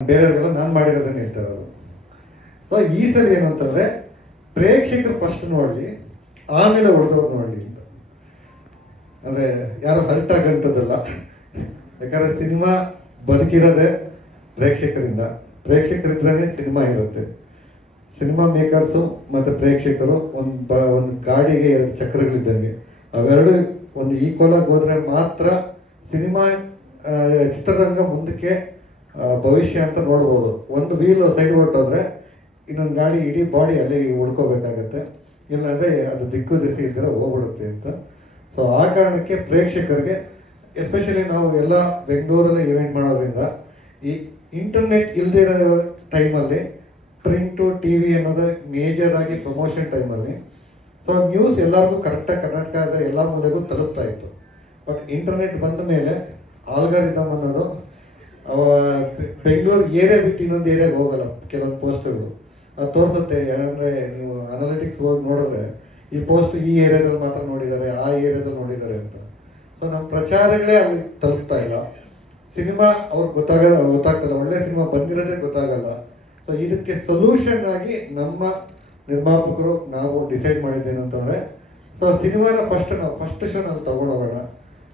ಬೇರೆಯವರೆಲ್ಲ ನಾನು ಮಾಡಿರೋದನ್ನು ಹೇಳ್ತಾ ಇರೋದು. ಸೊ ಈ ಸಲ ಏನು ಅಂತಂದರೆ ಪ್ರೇಕ್ಷಕರು ಫಸ್ಟ್ ನೋಡಲಿ, ಆಮೇಲೆ ಹೊಡೆದವ್ರು ನೋಡಲಿ ಅಂತ. ಅಂದರೆ ಯಾರು ಹರ್ಟ್ ಆಗೋಂಥದ್ದಲ್ಲ. ಯಾಕಂದರೆ ಸಿನಿಮಾ ಬದುಕಿರೋದೇ ಪ್ರೇಕ್ಷಕರಿಂದ, ಪ್ರೇಕ್ಷಕರಿದ್ರೇ ಸಿನಿಮಾ ಇರುತ್ತೆ. ಸಿನಿಮಾ ಮೇಕರ್ಸು ಮತ್ತು ಪ್ರೇಕ್ಷಕರು ಒಂದು ಗಾಡಿಗೆ 2 ಚಕ್ರಗಳಿದ್ದಂಗೆ, ಅವೆರಡು ಒಂದು ಈಕ್ವಲ್ ಆಗಿ ಹೋದರೆ ಮಾತ್ರ ಸಿನಿಮಾ ಚಿತ್ರರಂಗ ಮುಂದಕ್ಕೆ ಭವಿಷ್ಯ ಅಂತ ನೋಡ್ಬೋದು. ಒಂದು ವೀಲ್ ಸೈಡ್ ಹೊಟ್ಟೋದ್ರೆ ಇನ್ನೊಂದು ಗಾಡಿ ಇಡೀ ಬಾಡಿ ಅಲ್ಲಿ ಉಳ್ಕೋಬೇಕಾಗತ್ತೆ, ಇಲ್ಲಾಂದರೆ ಅದು ದಿಕ್ಕು ದಿಸಿ ಇದ್ದರೆ ಹೋಗ್ಬಿಡುತ್ತೆ ಅಂತ. ಸೊ ಆ ಕಾರಣಕ್ಕೆ ಪ್ರೇಕ್ಷಕರಿಗೆ, ಎಸ್ಪೆಷಲಿ ನಾವು ಎಲ್ಲ ಬೆಂಗಳೂರಲ್ಲೇ ಇವೆಂಟ್ ಮಾಡೋದ್ರಿಂದ ಈ ಇಂಟರ್ನೆಟ್ ಇಲ್ಲದೇ ಇರೋ ಟೈಮಲ್ಲಿ ಪ್ರಿಂಟು ಟಿ ವಿ ಅನ್ನೋದು ಮೇಜರ್ ಆಗಿ ಪ್ರಮೋಷನ್ ಟೈಮಲ್ಲಿ ಸೊ ನ್ಯೂಸ್ ಎಲ್ಲರಿಗೂ ಕರೆಕ್ಟಾಗಿ ಕರ್ನಾಟಕದ ಎಲ್ಲ ಮೂಲೆಗೂ ತಲುಪ್ತಾ ಇತ್ತು. ಬಟ್ ಇಂಟರ್ನೆಟ್ ಬಂದ ಮೇಲೆ ಆಲ್ಗಾರಿದಮ್ ಅನ್ನೋದು ಬೆಂಗಳೂರು ಏರಿಯಾ ಬಿಟ್ಟು ಇನ್ನೊಂದು ಏರಿಯಾಗೆ ಹೋಗಲ್ಲ. ಕೆಲವೊಂದು ಪೋಸ್ಟ್ಗಳು ಅದು ತೋರಿಸುತ್ತೆ. ಅಂದರೆ ನೀವು ಅನಾಲಿಟಿಕ್ಸ್ ಹೋಗಿ ನೋಡಿದ್ರೆ ಈ ಪೋಸ್ಟ್ ಈ ಏರಿಯಾದಲ್ಲಿ ಮಾತ್ರ ನೋಡಿದ್ದಾರೆ, ಆ ಏರಿಯಾದಲ್ಲಿ ನೋಡಿದ್ದಾರೆ ಅಂತ. ಸೊ ನಮ್ಮ ಪ್ರಚಾರಗಳೇ ಅಲ್ಲಿ ತಲುಪ್ತಾ ಇಲ್ಲ. ಸಿನಿಮಾ ಅವ್ರಿಗೆ ಗೊತ್ತಾಗ್ತಲ್ಲ, ಒಳ್ಳೆ ಸಿನಿಮಾ ಬಂದಿರೋದೇ ಗೊತ್ತಾಗಲ್ಲ. ಸೊ ಇದಕ್ಕೆ ಸೊಲ್ಯೂಷನ್ ಆಗಿ ನಮ್ಮ ನಿರ್ಮಾಪಕರು ನಾವು ಡಿಸೈಡ್ ಮಾಡಿದ್ದೇನು ಅಂತಂದರೆ, ಸೊ ಸಿನಿಮಾನ ಫಸ್ಟ್ ಶೋ ನಾವು ತೊಗೊಂಡೋಗೋಣ.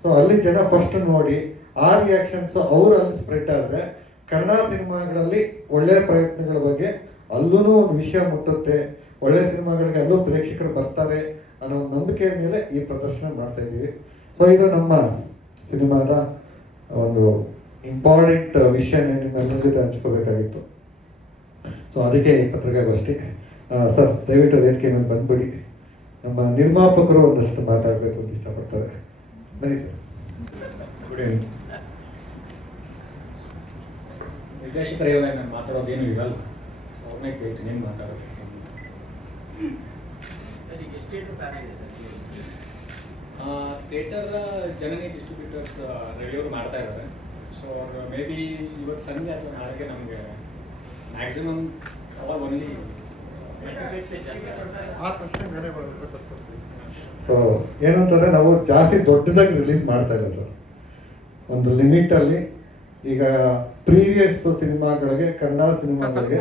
ಸೊ ಅಲ್ಲಿ ಜನ ಫಸ್ಟ್ ನೋಡಿ ಆ ರಿಯಾಕ್ಷನ್ಸು ಅವರು ಅಲ್ಲಿ ಸ್ಪ್ರೆಡ್ ಆದರೆ ಕನ್ನಡ ಸಿನಿಮಾಗಳಲ್ಲಿ ಒಳ್ಳೆಯ ಪ್ರಯತ್ನಗಳ ಬಗ್ಗೆ ಅಲ್ಲೂ ಒಂದು ವಿಷಯ ಮುಟ್ಟುತ್ತೆ, ಒಳ್ಳೆಯ ಸಿನಿಮಾಗಳಿಗೆ ಅಲ್ಲೂ ಪ್ರೇಕ್ಷಕರು ಬರ್ತಾರೆ ಅನ್ನೋ ಒಂದು ನಂಬಿಕೆಯ ಮೇಲೆ ಈ ಪ್ರದರ್ಶನ ಮಾಡ್ತಾ ಇದ್ದೀವಿ. ಸೊ ಇದು ನಮ್ಮ ಸಿನಿಮಾದ ಒಂದು ಇಂಪಾರ್ಟೆಂಟ್ ವಿಷಯ ನನ್ನ ಜೊತೆ ಹಂಚ್ಕೋಬೇಕಾಗಿತ್ತು. ಸೊ ಅದಕ್ಕೆ ಈ ಪತ್ರಿಕಾಗೋಷ್ಠಿ. ಸರ್ ದಯವಿಟ್ಟು ವೇದಿಕೆ ಮೇಲೆ ಬಂದ್ಬಿಡಿ. ನಮ್ಮ ನಿರ್ಮಾಪಕರು ಒಂದಷ್ಟು ಮಾತಾಡಬೇಕು ಅಂತ ಇಷ್ಟಪಡ್ತಾರೆ. ಬನ್ನಿ ಸರ್. Good evening. ನಿರ್ದೇಶಕರ ನಾನು ಮಾತಾಡೋದೇನು ಇರಲ್ಲ, ಅವ್ರನ್ನೇ ಕೇಳ್ತೀನಿ ಏನು ಮಾತಾಡೋದು. ಥಿಯೇಟರ್ ಜನನಿ ಡಿಸ್ಟ್ರಿಬ್ಯೂಟರ್ಸ್ ರೆಡಿಯವ್ರು ಮಾಡ್ತಾ ಇದ್ದಾರೆ. ಸೊ ಅವ್ರು ಮೇ ಬಿ ಇವತ್ತು ಸಂಜೆ ಅಥವಾ ನಾಳೆಗೆ ನಮಗೆ ಮ್ಯಾಕ್ಸಿಮಮ್ ಅವಾಗ ಓನ್ಲಿ ಸೊ ಏನಂತಂದರೆ ನಾವು ಜಾಸ್ತಿ ದೊಡ್ಡದಾಗಿ ರಿಲೀಸ್ ಮಾಡ್ತಾ ಇಲ್ಲ ಸರ್. ಒಂದು ಲಿಮಿಟಲ್ಲಿ ಈಗ ಪ್ರೀವಿಯಸ್ ಸಿನಿಮಾಗಳಿಗೆ, ಕನ್ನಡ ಸಿನಿಮಾಗಳಿಗೆ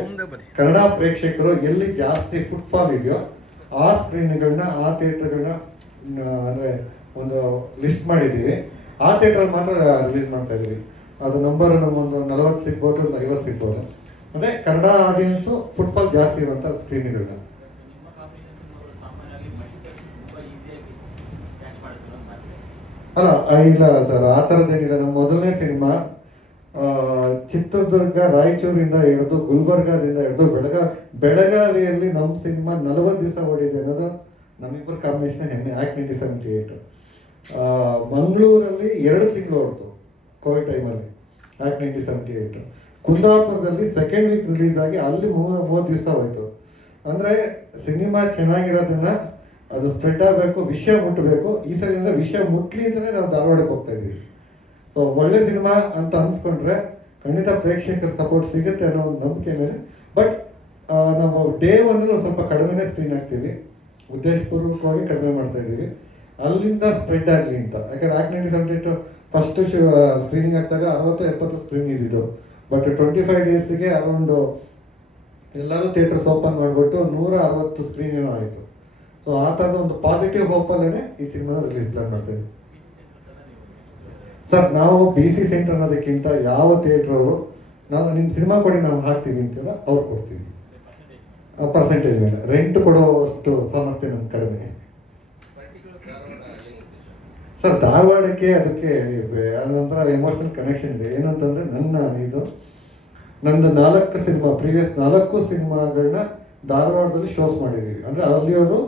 ಕನ್ನಡ ಪ್ರೇಕ್ಷಕರು ಎಲ್ಲಿ ಜಾಸ್ತಿ ಫುಟ್ಫಾಲ್ ಇದೆಯೋ ಆ ಸ್ಕ್ರೀನ್ಗಳನ್ನ, ಆ ಥಿಯೇಟ್ರ್ಗಳನ್ನ ಅಂದರೆ ಒಂದು ಲಿಸ್ಟ್ ಮಾಡಿದ್ದೀವಿ. ಆ ಥಿಯೇಟ್ರಲ್ಲಿ ಮಾತ್ರ ರಿಲೀಸ್ ಮಾಡ್ತಾ ಇದ್ದೀವಿ. ಅದು ನಂಬರ್ ನಮ್ಮೊಂದು 40 ಸಿಗ್ಬೋದು, 50 ಸಿಗ್ಬೋದು. ಅಂದರೆ ಕನ್ನಡ ಆಡಿಯನ್ಸು ಫುಟ್ಫಾಲ್ ಜಾಸ್ತಿ ಇರುವಂಥ ಸ್ಕ್ರೀನ್ಗಳನ್ನ. ಅಲ್ಲ ಇಲ್ಲ ಸರ್, ಆ ಥರದ್ದೇನಿಲ್ಲ. ನಮ್ಮ ಮೊದಲನೇ ಸಿನಿಮಾ ಚಿತ್ರದುರ್ಗ, ರಾಯಚೂರಿಂದ ಹಿಡಿದು ಗುಲ್ಬರ್ಗಾದಿಂದ ಹಿಡಿದು ಬೆಳಗಾವಿಯಲ್ಲಿ ನಮ್ಮ ಸಿನಿಮಾ 40 ದಿವಸ ಓಡಿದೆ ಅನ್ನೋದು ನಮ್ಮಿಬ್ಬರು ಕಾಂಬಿನೇಷನ್ ಹೆಮ್ಮೆ. ಆ್ಯಕ್ಟ್ 1978. ಮಂಗಳೂರಲ್ಲಿ 2 ತಿಂಗಳು ಓಡ್ತು ಕೋವಿಡ್ ಟೈಮಲ್ಲಿ ಆ್ಯಕ್ಟ್ 1978. ಕುಂದಾಪುರದಲ್ಲಿ ಸೆಕೆಂಡ್ ವೀಕ್ ರಿಲೀಸ್ ಆಗಿ ಅಲ್ಲಿ 30 ದಿವಸ ಹೋಯ್ತು. ಅಂದರೆ ಸಿನಿಮಾ ಚೆನ್ನಾಗಿರೋದನ್ನ ಅದು ಸ್ಪ್ರೆಡ್ ಆಗಬೇಕು, ವಿಷಯ ಮುಟ್ಟಬೇಕು. ಈ ಸರಿ ಅಂದರೆ ವಿಷಯ ಮುಟ್ಲಿ ಅಂತಲೇ ನಾವು ಧಾರವಾಡಕ್ಕೆ ಹೋಗ್ತಾ ಇದ್ದೀವಿ. ಸೊ ಒಳ್ಳೆ ಸಿನಿಮಾ ಅಂತ ಅನ್ಸ್ಕೊಂಡ್ರೆ ಖಂಡಿತ ಪ್ರೇಕ್ಷಕರ ಸಪೋರ್ಟ್ ಸಿಗುತ್ತೆ ಅನ್ನೋ ಒಂದು ನಂಬಿಕೆ ಮೇಲೆ. ಬಟ್ ನಾವು ಡೇ 1 ಸ್ವಲ್ಪ ಕಡಿಮೆನೇ ಸ್ಕ್ರೀನ್ ಹಾಕ್ತೀವಿ, ಉದ್ದೇಶಪೂರ್ವಕವಾಗಿ ಕಡಿಮೆ ಮಾಡ್ತಾ ಇದ್ದೀವಿ, ಅಲ್ಲಿಂದ ಸ್ಪ್ರೆಡ್ ಆಗಲಿ ಅಂತ. ಯಾಕಂದ್ರೆ ಆ್ಯಕ್ಟ್ 1978 ಫಸ್ಟ್ ಸ್ಕ್ರೀನಿಂಗ್ ಆಗ್ತಾಗ 60-70 ಸ್ಕ್ರೀನ್ ಇದ್ದಿದ್ದು. ಬಟ್ 25 ಡೇಸಿಗೆ ಅರೌಂಡು ಎಲ್ಲರೂ ಥಿಯೇಟರ್ಸ್ ಓಪನ್ ಮಾಡಿಬಿಟ್ಟು 160 ಸ್ಕ್ರೀನ್ ಏನೋ ಆಯಿತು. ಸೊ ಆ ಥರದ ಒಂದು ಪಾಸಿಟಿವ್ ಹೋಪಲ್ಲೇ ಈ ಸಿನಿಮಾನ ರಿಲೀಸ್ ಪ್ಲಾನ್ ಮಾಡ್ತಾಯಿದ್ವಿ ಸರ್. ನಾವು BC ಸೆಂಟರ್ ಅನ್ನೋದಕ್ಕಿಂತ ಯಾವ ಥಿಯೇಟ್ರವರು ನಾವು ನಿಮ್ಮ ಸಿನಿಮಾ ಕೊಡಿ ನಾವು ಹಾಕ್ತೀವಿ ಅಂತೀವಲ್ಲ ಅವ್ರು ಕೊಡ್ತೀವಿ. ಪರ್ಸೆಂಟೇಜ್ ಮೇಲೆ ರೆಂಟ್ ಕೊಡೋಷ್ಟು ಸಾಮರ್ಥ್ಯ ನಮ್ಗೆ ಕಡಿಮೆ ಸರ್. ಧಾರವಾಡಕ್ಕೆ ಅದಕ್ಕೆ ಅದೊಂಥರ ಎಮೋಷ್ನಲ್ ಕನೆಕ್ಷನ್ ಇದೆ. ಏನಂತಂದರೆ ನಂದು 4 ಸಿನಿಮಾ, ಪ್ರೀವಿಯಸ್ 4 ಸಿನಿಮಾಗಳನ್ನ ಧಾರವಾಡದಲ್ಲಿ ಶೋಸ್ ಮಾಡಿದ್ದೀವಿ. ಅಂದರೆ ಅಲ್ಲಿಯವರು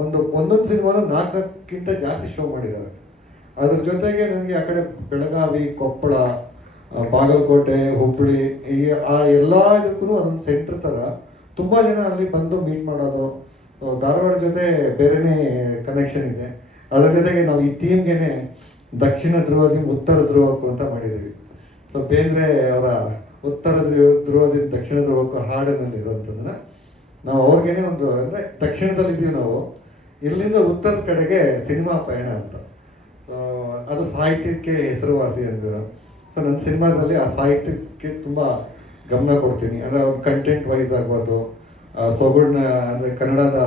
ಒಂದೊಂದು ಸಿನಿಮಾನ 4ಕ್ಕಿಂತ ಜಾಸ್ತಿ ಶೋ ಮಾಡಿದ್ದಾರೆ. ಅದ್ರ ಜೊತೆಗೆ ನನಗೆ ಆ ಕಡೆ ಬೆಳಗಾವಿ, ಕೊಪ್ಪಳ, ಬಾಗಲಕೋಟೆ, ಹುಬ್ಬಳ್ಳಿ, ಆ ಎಲ್ಲ ಇದಕ್ಕೂ ಅದೊಂದು ಸೆಂಟ್ರ್ ಥರ ತುಂಬ ಜನ ಅಲ್ಲಿ ಬಂದು ಮೀಟ್ ಮಾಡೋದು. ಧಾರವಾಡ ಜೊತೆ ಬೇರೆಯೇ ಕನೆಕ್ಷನ್ ಇದೆ. ಅದರ ಜೊತೆಗೆ ನಾವು ಈ ಥೀಮ್ಗೆ ದಕ್ಷಿಣ ಧ್ರುವದಿಂದ ಉತ್ತರ ಧ್ರುವಕ್ಕೂ ಅಂತ ಮಾಡಿದ್ದೀವಿ. ಸೊ ಬೇಂದ್ರೆ ಅವರ ಉತ್ತರ ಧ್ರುವದಿಂದ ದಕ್ಷಿಣ ಧ್ರುವಕ್ಕೂ ಹಾಡಿನಲ್ಲಿರುವಂಥದ್ದನ್ನು ನಾವು ಅವ್ರಿಗೇನೆ ಒಂದು ಅಂದರೆ ದಕ್ಷಿಣದಲ್ಲಿದ್ದೀವಿ ನಾವು, ಇಲ್ಲಿಂದ ಉತ್ತರದ ಕಡೆಗೆ ಸಿನಿಮಾ ಪಯಣ ಅಂತ. ಸೊ ಅದು ಸಾಹಿತ್ಯಕ್ಕೆ ಹೆಸರುವಾಸಿ ಅಂದರು. ಸೊ ನನ್ನ ಸಿನಿಮಾದಲ್ಲಿ ಆ ಸಾಹಿತ್ಯಕ್ಕೆ ತುಂಬ ಗಮನ ಕೊಡ್ತೀನಿ. ಅಂದರೆ ಅವ್ರ ಕಂಟೆಂಟ್ ವೈಸ್ ಆಗ್ಬೋದು, ಸೊಗಡನ್ನ ಅಂದರೆ ಕನ್ನಡದ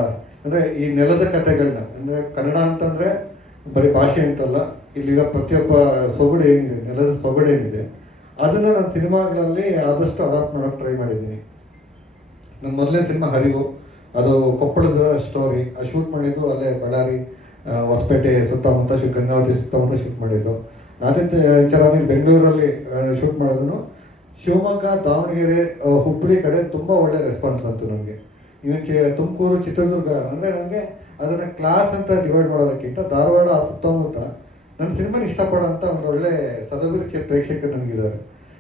ಅಂದರೆ ಈ ನೆಲದ ಕಥೆಗಳನ್ನ, ಅಂದರೆ ಕನ್ನಡ ಅಂತಂದರೆ ಬರೀ ಭಾಷೆ ಅಂತಲ್ಲ, ಇಲ್ಲಿರೋ ಪ್ರತಿಯೊಬ್ಬ ಸೊಗಡು ಏನಿದೆ, ನೆಲದ ಸೊಗಡು ಏನಿದೆ ಅದನ್ನು ನಾನು ಸಿನಿಮಾಗಳಲ್ಲಿ ಆದಷ್ಟು ಅಡಾಪ್ಟ್ ಮಾಡೋಕ್ಕೆ ಟ್ರೈ ಮಾಡಿದ್ದೀನಿ. ನನ್ನ ಮೊದಲನೇ ಸಿನಿಮಾ ಹರಿವು, ಅದು ಕೊಪ್ಪಳದ ಸ್ಟೋರಿ. ಅದು ಶೂಟ್ ಮಾಡಿದ್ದು ಅಲ್ಲೇ ಬಳ್ಳಾರಿ, ಹೊಸಪೇಟೆ ಸುತ್ತಮುತ್ತ, ಗಂಗಾವತಿ ಸುತ್ತಮುತ್ತ ಶೂಟ್ ಮಾಡಿದ್ದು. ಅದೇ ಚರಾಮಿ ಬೆಂಗಳೂರಲ್ಲಿ ಶೂಟ್ ಮಾಡೋದನ್ನು ಶಿವಮೊಗ್ಗ, ದಾವಣಗೆರೆ, ಹುಬ್ಬಳ್ಳಿ ಕಡೆ ತುಂಬ ಒಳ್ಳೆ ರೆಸ್ಪಾನ್ಸ್ ಬಂತು ನನಗೆ. ಇನ್ನು ತುಮಕೂರು, ಚಿತ್ರದುರ್ಗ ಅಂದರೆ ನನಗೆ ಅದನ್ನು ಕ್ಲಾಸ್ ಅಂತ ಡಿವೈಡ್ ಮಾಡೋದಕ್ಕಿಂತ ಧಾರವಾಡ ಸುತ್ತಮುತ್ತ ನನ್ನ ಸಿನಿಮಾನ ಇಷ್ಟಪಡೋಂಥ ಒಂದು ಒಳ್ಳೆ ಸದಭಿರುಚಿಯ ಪ್ರೇಕ್ಷಕರು ನನಗಿದ್ದಾರೆ.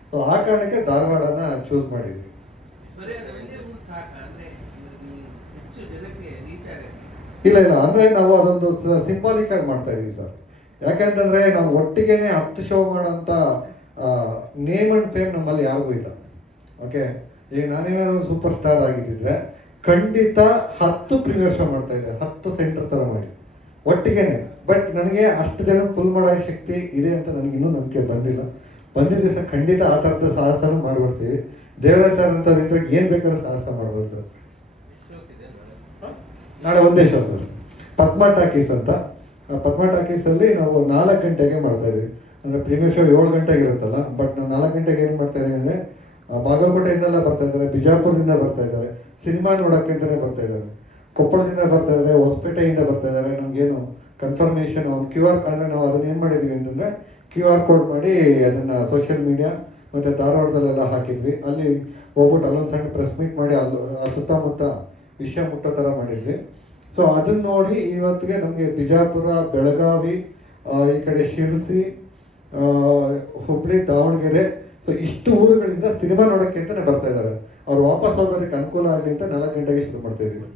ಸೊ ಆ ಕಾರಣಕ್ಕೆ ಧಾರವಾಡನ ಚೂಸ್ ಮಾಡಿದ್ವಿ. ಇಲ್ಲ ಅಂದರೆ ನಾವು ಅದೊಂದು ಸಿಂಬಾಲಿಕ್ ಆಗಿ ಮಾಡ್ತಾ ಇದೀವಿ ಸರ್. ಯಾಕಂತಂದರೆ ನಾವು ಒಟ್ಟಿಗೆನೆ 10 ಶೋ ಮಾಡೋಂಥ ನೇಮ್ ಆ್ಯಂಡ್ ಫೇಮ್ ನಮ್ಮಲ್ಲಿ ಯಾರಿಗೂ ಇಲ್ಲ. ಓಕೆ, ಈಗ ನಾನೇನಾದರೂ ಸೂಪರ್ ಸ್ಟಾರ್ ಆಗಿದ್ದಿದ್ರೆ ಖಂಡಿತ 10 ಪ್ರೀಮಿಯರ್ ಶೋ ಮಾಡ್ತಾ ಇದ್ದೆ, 10 ಸೆಂಟರ್ ಥರ ಮಾಡಿ ಒಟ್ಟಿಗೆನೆ. ಬಟ್ ನನಗೆ ಅಷ್ಟು ಜನ ಫುಲ್ ಮಾಡೋ ಶಕ್ತಿ ಇದೆ ಅಂತ ನನಗಿನ್ನೂ ನಂಬಿಕೆ ಬಂದಿಲ್ಲ. ಬಂದಿದ್ದ ದಿವಸ ಖಂಡಿತ ಆ ಥರದ ಸಾಹಸನೂ ಮಾಡಿಬಿಡ್ತೀವಿ. ದೇವರಾಜ್ ಸರ್ ಅಂತ ಇದ್ರೆ ಏನು ಬೇಕಾದ್ರೂ ಸಾಹಸ ಮಾಡ್ಬೋದು ಸರ್. ನಾಳೆ ಒಂದೇ ಶೋ ಸರ್, ಪದ್ಮ ಟಾಕೀಸ್ ಅಂತ. ಪದ್ಮ ಟಾಕೀಸಲ್ಲಿ ನಾವು 4 ಗಂಟೆಗೆ ಮಾಡ್ತಾಯಿದ್ವಿ. ಅಂದರೆ ಪ್ರೀಮಿಯರ್ ಶೋ 7 ಗಂಟೆಗೆ ಇರುತ್ತಲ್ಲ, ಬಟ್ ನಾನು 4 ಗಂಟೆಗೆ ಏನು ಮಾಡ್ತಾಯಿದ್ದೀನಿ ಅಂದರೆ ಬಾಗಲಕೋಟೆಯಿಂದೆಲ್ಲ ಬರ್ತಾ ಇದ್ದಾರೆ, ಬಿಜಾಪುರದಿಂದ ಬರ್ತಾ ಇದ್ದಾರೆ, ಸಿನಿಮಾ ನೋಡೋಕ್ಕಂತಲೇ ಬರ್ತಾ ಇದ್ದಾರೆ, ಕೊಪ್ಪಳದಿಂದ ಬರ್ತಾ ಇದ್ದಾರೆ, ಹೊಸಪೇಟೆಯಿಂದ ಬರ್ತಾ ಇದ್ದಾರೆ. ನಮಗೇನು ಕನ್ಫರ್ಮೇಷನ್ ಒಂದು QR ಅಂದರೆ ನಾವು ಅದನ್ನು ಏನು ಮಾಡಿದ್ವಿ ಅಂತಂದರೆ QR ಕೋಡ್ ಮಾಡಿ ಅದನ್ನು ಸೋಷಿಯಲ್ ಮೀಡಿಯಾ ಮತ್ತು ಧಾರವಾಡದಲ್ಲೆಲ್ಲ ಹಾಕಿದ್ವಿ. ಅಲ್ಲಿ ಹೋಗ್ಬಿಟ್ಟು ಅಲ್ಲೊಂದು ಸಣ್ಣ ಪ್ರೆಸ್ ಮೀಟ್ ಮಾಡಿ ಆ ಸುತ್ತಮುತ್ತ ವಿಷಯ ಮುಟ್ಟೋ ಥರ ಮಾಡಿದ್ವಿ. ಸೊ ಅದನ್ನು ನೋಡಿ ಇವತ್ತಿಗೆ ನಮಗೆ ಬಿಜಾಪುರ, ಬೆಳಗಾವಿ, ಈ ಕಡೆ ಶಿರಸಿ, ಹುಬ್ಬಳ್ಳಿ, ದಾವಣಗೆರೆ, ಸೊ ಇಷ್ಟು ಊರುಗಳಿಂದ ಸಿನಿಮಾ ನೋಡೋಕ್ಕೆ ಅಂತಲೇ ಬರ್ತಾ ಇದ್ದಾರೆ. ಅವ್ರು ವಾಪಸ್ ಹೋಗೋದಕ್ಕೆ ಅನುಕೂಲ ಆಗಲಿ ಅಂತ 4 ಗಂಟೆಗೆ ಶುರು ಮಾಡ್ತಾ ಇದ್ದೀವಿ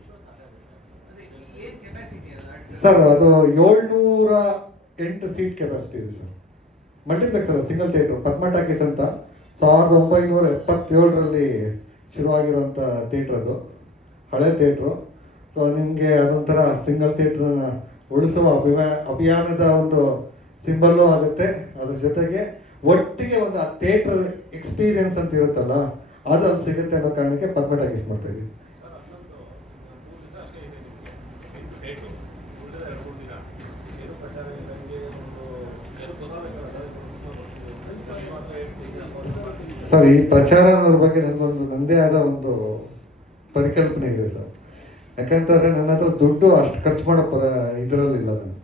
ಸರ್. ಅದು 708 ಸೀಟ್ ಕೆಪಾಸಿಟಿ ಇದೆ ಸರ್. ಮಲ್ಟಿಪ್ಲೆಕ್ಸ್ ಅಲ್ಲ, ಸಿಂಗಲ್ ಥಿಯೇಟ್ರು. ಪದ್ಮ ಟಾಕೀಸ್ ಅಂತ 1977ರಲ್ಲಿ ಶುರುವಾಗಿರೋಂಥ ಥಿಯೇಟ್ರ್, ಅದು ಹಳೆ ಥಿಯೇಟ್ರು. ಸೊ ನಿಮಗೆ ಅದೊಂಥರ ಸಿಂಗಲ್ ಥಿಯೇಟ್ರನ್ನ ಉಳಿಸುವ ಅಭಿಯಾನದ ಒಂದು ಸಿಂಬಲ್ಲು ಆಗುತ್ತೆ. ಅದ್ರ ಜೊತೆಗೆ ಒಟ್ಟಿಗೆ ಒಂದು ಆ ಥಿಯೇಟ್ರ್ ಎಕ್ಸ್ಪೀರಿಯನ್ಸ್ ಅಂತ ಇರುತ್ತಲ್ಲ, ಅದು ಅಲ್ಲಿ ಸಿಗುತ್ತೆ ಅನ್ನೋ ಕಾರಣಕ್ಕೆ ಪದ್ಮ ಟಾಕೀಸ್ ಮಾಡ್ತಾ ಇದ್ದೀವಿ. ಸರ್, ಈ ಪ್ರಚಾರ ಅನ್ನೋದ್ರ ಬಗ್ಗೆ ನನಗೊಂದು ನನ್ನದೇ ಆದ ಒಂದು ಪರಿಕಲ್ಪನೆ ಇದೆ ಸರ್. ಯಾಕಂತಂದರೆ ನನ್ನ ಹತ್ರ ದುಡ್ಡು ಅಷ್ಟು ಖರ್ಚು ಮಾಡೋ ಇದರಲ್ಲಿಲ್ಲ ನಾನು.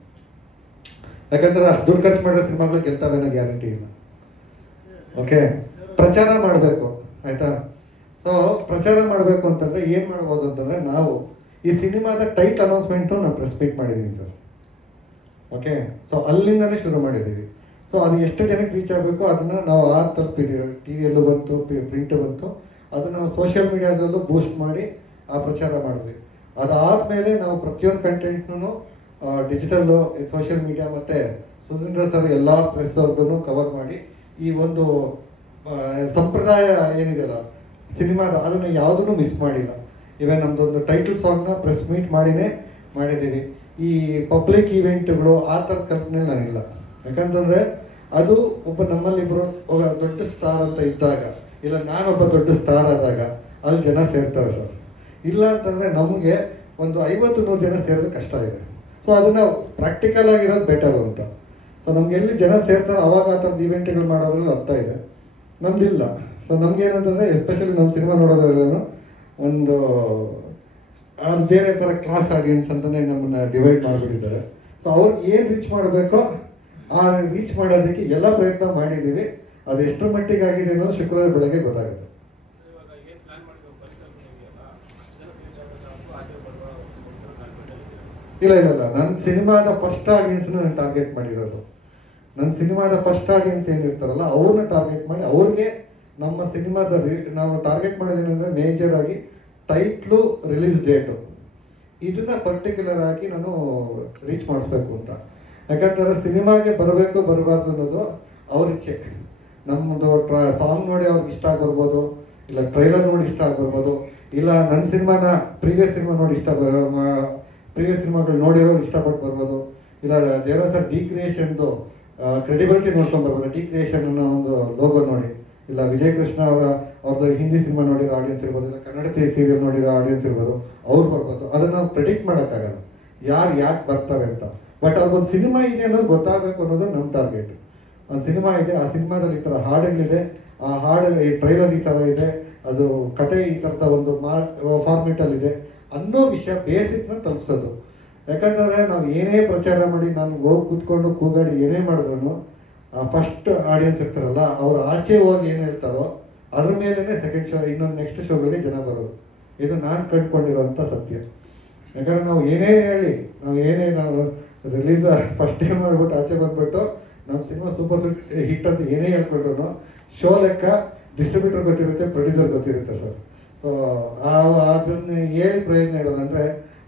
ಯಾಕಂದರೆ ಅಷ್ಟು ದುಡ್ಡು ಖರ್ಚು ಮಾಡೋ ಸಿನಿಮಾಗಳು ಗೆಲ್ತಾವೇನೋ ಗ್ಯಾರಂಟಿ ಇಲ್ಲ. ಓಕೆ, ಪ್ರಚಾರ ಮಾಡಬೇಕು, ಆಯಿತಾ? ಸೊ ಪ್ರಚಾರ ಮಾಡಬೇಕು ಅಂತಂದರೆ ಏನು ಮಾಡ್ಬೋದು ಅಂತಂದರೆ, ನಾವು ಈ ಸಿನಿಮಾದ ಟೈಟ್ ಅನೌನ್ಸ್ಮೆಂಟು ನಾನು ಪ್ರೆಸ್ ಮೀಟ್ ಮಾಡಿದ್ದೀನಿ ಸರ್. ಓಕೆ, ಸೊ ಅಲ್ಲಿಂದನೇ ಶುರು ಮಾಡಿದ್ದೀವಿ. ಸೊ ಅದು ಎಷ್ಟು ಜನಕ್ಕೆ ರೀಚ್ ಆಗಬೇಕು ಅದನ್ನು ನಾವು ತಲುಪಿದ್ದೀವಿ. ಟಿ ವಿಯಲ್ಲೂ ಬಂತು, ಪ್ರಿಂಟು ಬಂತು, ಅದನ್ನು ನಾವು ಸೋಷಿಯಲ್ ಮೀಡಿಯಾದಲ್ಲೂ ಬೂಸ್ಟ್ ಮಾಡಿ ಆ ಪ್ರಚಾರ ಮಾಡಿದ್ವಿ. ಅದಾದಮೇಲೆ ನಾವು ಪ್ರತಿಯೊಂದು ಕಂಟೆಂಟ್ನೂ ಡಿಜಿಟಲ್ಲು, ಸೋಷಿಯಲ್ ಮೀಡಿಯಾ ಮತ್ತು ಸುಧೀಂದ್ರ ಸರ್ ಎಲ್ಲ ಪ್ರೆಸ್ ಅವ್ರಿಗೂ ಕವರ್ ಮಾಡಿ ಈ ಒಂದು ಸಂಪ್ರದಾಯ ಏನಿದೆಯಲ್ಲ ಸಿನಿಮಾದ, ಅದನ್ನು ಯಾವುದನ್ನು ಮಿಸ್ ಮಾಡಿಲ್ಲ. ಇವನ್ ನಮ್ಮದೊಂದು ಟೈಟಲ್ ಸಾಂಗ್ನ ಪ್ರೆಸ್ ಮೀಟ್ ಮಾಡಿದ್ದೀವಿ. ಈ ಪಬ್ಲಿಕ್ ಈವೆಂಟ್ಗಳು ಆ ಥರದ ಕಲ್ಪನೆ ನಾನಿಲ್ಲ. ಯಾಕಂತಂದರೆ ಅದು ಒಬ್ಬ ನಮ್ಮಲ್ಲಿಬ್ಬರು ದೊಡ್ಡ ಸ್ಟಾರ್ ಅಂತ ಇದ್ದಾಗ, ಇಲ್ಲ ನಾನೊಬ್ಬ ದೊಡ್ಡ ಸ್ಟಾರ್ ಆದಾಗ ಅಲ್ಲಿ ಜನ ಸೇರ್ತಾರೆ ಸರ್. ಇಲ್ಲ ಅಂತಂದರೆ ನಮಗೆ ಒಂದು 50-100 ಜನ ಸೇರೋದು ಕಷ್ಟ ಇದೆ. ಸೊ ಅದನ್ನು ಪ್ರಾಕ್ಟಿಕಲ್ ಆಗಿರೋದು ಬೆಟರು ಅಂತ. ಸೊ ನಮ್ಗೆ ಎಲ್ಲಿ ಜನ ಸೇರ್ತಾರೆ ಅವಾಗ ಆ ಥರದ ಈವೆಂಟ್ಗಳು ಮಾಡೋದ್ರಲ್ಲಿ ಅರ್ಥ ಇದೆ. ನಮ್ದಿಲ್ಲ. ಸೊ ನಮಗೇನಂತಂದರೆ ಎಸ್ಪೆಷಲಿ ನಮ್ಮ ಸಿನಿಮಾ ನೋಡೋದ್ರಲ್ಲೂ ಒಂದು ಬೇರೆ ಥರ ಕ್ಲಾಸ್ ಆಡಿಯನ್ಸ್ ಅಂತಲೇ ನಮ್ಮನ್ನು ಡಿವೈಡ್ ಮಾಡಿಬಿಟ್ಟಿದ್ದಾರೆ. ಸೊ ಅವ್ರಿಗೆ ಏನು ರೀಚ್ ಮಾಡಬೇಕೋ ಆ ರೀಚ್ ಮಾಡೋದಕ್ಕೆ ಎಲ್ಲ ಪ್ರಯತ್ನ ಮಾಡಿದ್ದೀವಿ. ಅದು ಎಷ್ಟರ ಮಟ್ಟಿಗೆ ಆಗಿದೆ ಅನ್ನೋದು ಶುಕ್ರವಾರ ಬೆಳಗ್ಗೆ ಗೊತ್ತಾಗುತ್ತೆ. ಇಲ್ಲ, ನನ್ನ ಸಿನಿಮಾದ ಫಸ್ಟ್ ಆಡಿಯನ್ಸ್ನ ನಾನು ಟಾರ್ಗೆಟ್ ಮಾಡಿರೋದು. ನನ್ನ ಸಿನಿಮಾದ ಫಸ್ಟ್ ಆಡಿಯನ್ಸ್ ಏನಿರ್ತಾರಲ್ಲ ಅವ್ರನ್ನ ಟಾರ್ಗೆಟ್ ಮಾಡಿ ಅವ್ರಿಗೆ ನಮ್ಮ ಸಿನಿಮಾದ ನಾವು ಟಾರ್ಗೆಟ್ ಮಾಡೋದೇನೆಂದರೆ ಮೇಜರ್ ಆಗಿ ಟೈಟ್ಲು, ರಿಲೀಸ್ ಡೇಟು, ಇದನ್ನು ಪರ್ಟಿಕ್ಯುಲರ್ ಆಗಿ ನಾನು ರೀಚ್ ಮಾಡಿಸ್ಬೇಕು ಅಂತ. ಯಾಕಂತಂದರೆ ಸಿನಿಮಾಗೆ ಬರಬೇಕು ಬರಬಾರ್ದು ಅನ್ನೋದು ಅವ್ರ ಇಚ್ಛೆ. ನಮ್ಮದು ಸಾಂಗ್ ನೋಡಿ ಅವ್ರಿಗೆ ಇಷ್ಟ ಆಗಿರ್ಬೋದು, ಇಲ್ಲ ಟ್ರೈಲರ್ ನೋಡಿ ಇಷ್ಟ ಆಗಿರ್ಬೋದು, ಇಲ್ಲ ನನ್ನ ಸಿನಿಮಾನ ಪ್ರೀವಿಯಸ್ ಸಿನಿಮಾ ನೋಡಿ ಪ್ರೀವಿಯಸ್ ಸಿನಿಮಾಗಳು ನೋಡಿರೋರು ಇಷ್ಟಪಟ್ಟು ಬರ್ಬೋದು, ಇಲ್ಲ ದೇವರಾಜ್ ಸರ್ ಡಿ ಕ್ರಿಯೇಷನ್ದು ಕ್ರೆಡಿಬಿಲಿಟಿ ನೋಡ್ಕೊಂಡು ಬರ್ಬೋದು. ಡಿ ಕ್ರಿಯೇಷನ್ ಅನ್ನೋ ಒಂದು ಲೋಗೋ ನೋಡಿ, ಇಲ್ಲ ವಿಜಯ್ ಕೃಷ್ಣ ಅವರ ಅವ್ರದ್ದು ಹಿಂದಿ ಸಿನಿಮಾ ನೋಡಿರೋ ಆಡಿಯನ್ಸ್ ಇರ್ಬೋದು, ಇಲ್ಲ ಕನ್ನಡ ಸೀರಿಯಲ್ ನೋಡಿರೋ ಆಡಿಯನ್ಸ್ ಇರ್ಬೋದು, ಅವ್ರು ಬರ್ಬೋದು. ಅದನ್ನು ನಾವು ಪ್ರೆಡಿಕ್ಟ್ ಮಾಡೋಕ್ಕಾಗಲ್ಲ ಯಾರು ಯಾಕೆ ಬರ್ತಾರೆ ಅಂತ. ಬಟ್ ಅವ್ರಿಗೊಂದು ಸಿನಿಮಾ ಇದೆ ಅನ್ನೋದು ಗೊತ್ತಾಗಬೇಕು ಅನ್ನೋದು ನಮ್ಮ ಟಾರ್ಗೆಟ್. ಒಂದು ಸಿನಿಮಾ ಇದೆ, ಆ ಸಿನಿಮಾದಲ್ಲಿ ಈ ಥರ ಹಾಡುಗಳಿದೆ, ಆ ಹಾಡಲ್ಲಿ ಟ್ರೈಲರ್ ಈ ಥರ ಇದೆ, ಅದು ಕತೆ ಈ ಥರದ ಒಂದು ಫಾರ್ಮೆಟಲ್ಲಿದೆ ಅನ್ನೋ ವಿಷಯ ಬೇಸಿಕ್ನ ತಲುಪಿಸೋದು. ಯಾಕಂತಂದರೆ ನಾವು ಏನೇ ಪ್ರಚಾರ ಮಾಡಿ ನಾನು ಹೋಗಿ ಕೂತ್ಕೊಂಡು ಕೂಗಾಡಿ ಏನೇ ಮಾಡಿದ್ರು ಫಸ್ಟ್ ಆಡಿಯನ್ಸ್ ಇರ್ತಾರಲ್ಲ ಅವರು ಆಚೆ ಹೋಗಿ ಏನು ಹೇಳ್ತಾರೋ ಅದ್ರ ಮೇಲೇ ಸೆಕೆಂಡ್ ಶೋ ಇನ್ನೊಂದು ನೆಕ್ಸ್ಟ್ ಶೋಗಳಿಗೆ ಜನ ಬರೋದು. ಇದು ನಾನು ಕಂಡುಕೊಂಡಿರೋಂಥ ಸತ್ಯ. ಯಾಕಂದರೆ ನಾವು ಏನೇ ಹೇಳಿ ನಾವು ರಿಲೀಸ್ ಫಸ್ಟ್ ಟೈಮ್ ಮಾಡಿಬಿಟ್ಟು ಆಚೆ ಬಂದುಬಿಟ್ಟು ನಮ್ಮ ಸಿನಿಮಾ ಸೂಪರ್ ಹಿಟ್ ಅಂತ ಏನೇ ಹೇಳ್ಕೊಂಡ್ರು ಶೋ ಲೆಕ್ಕ ಡಿಸ್ಟ್ರಿಬ್ಯೂಟರ್ ಗೊತ್ತಿರುತ್ತೆ, ಪ್ರೊಡ್ಯೂಸರ್ ಗೊತ್ತಿರುತ್ತೆ ಸರ್. ಸೊ ಅದನ್ನ ಹೇಳಿ ಪ್ರಯೋಜನ ಇರೋಲ್ಲ. ಅಂದರೆ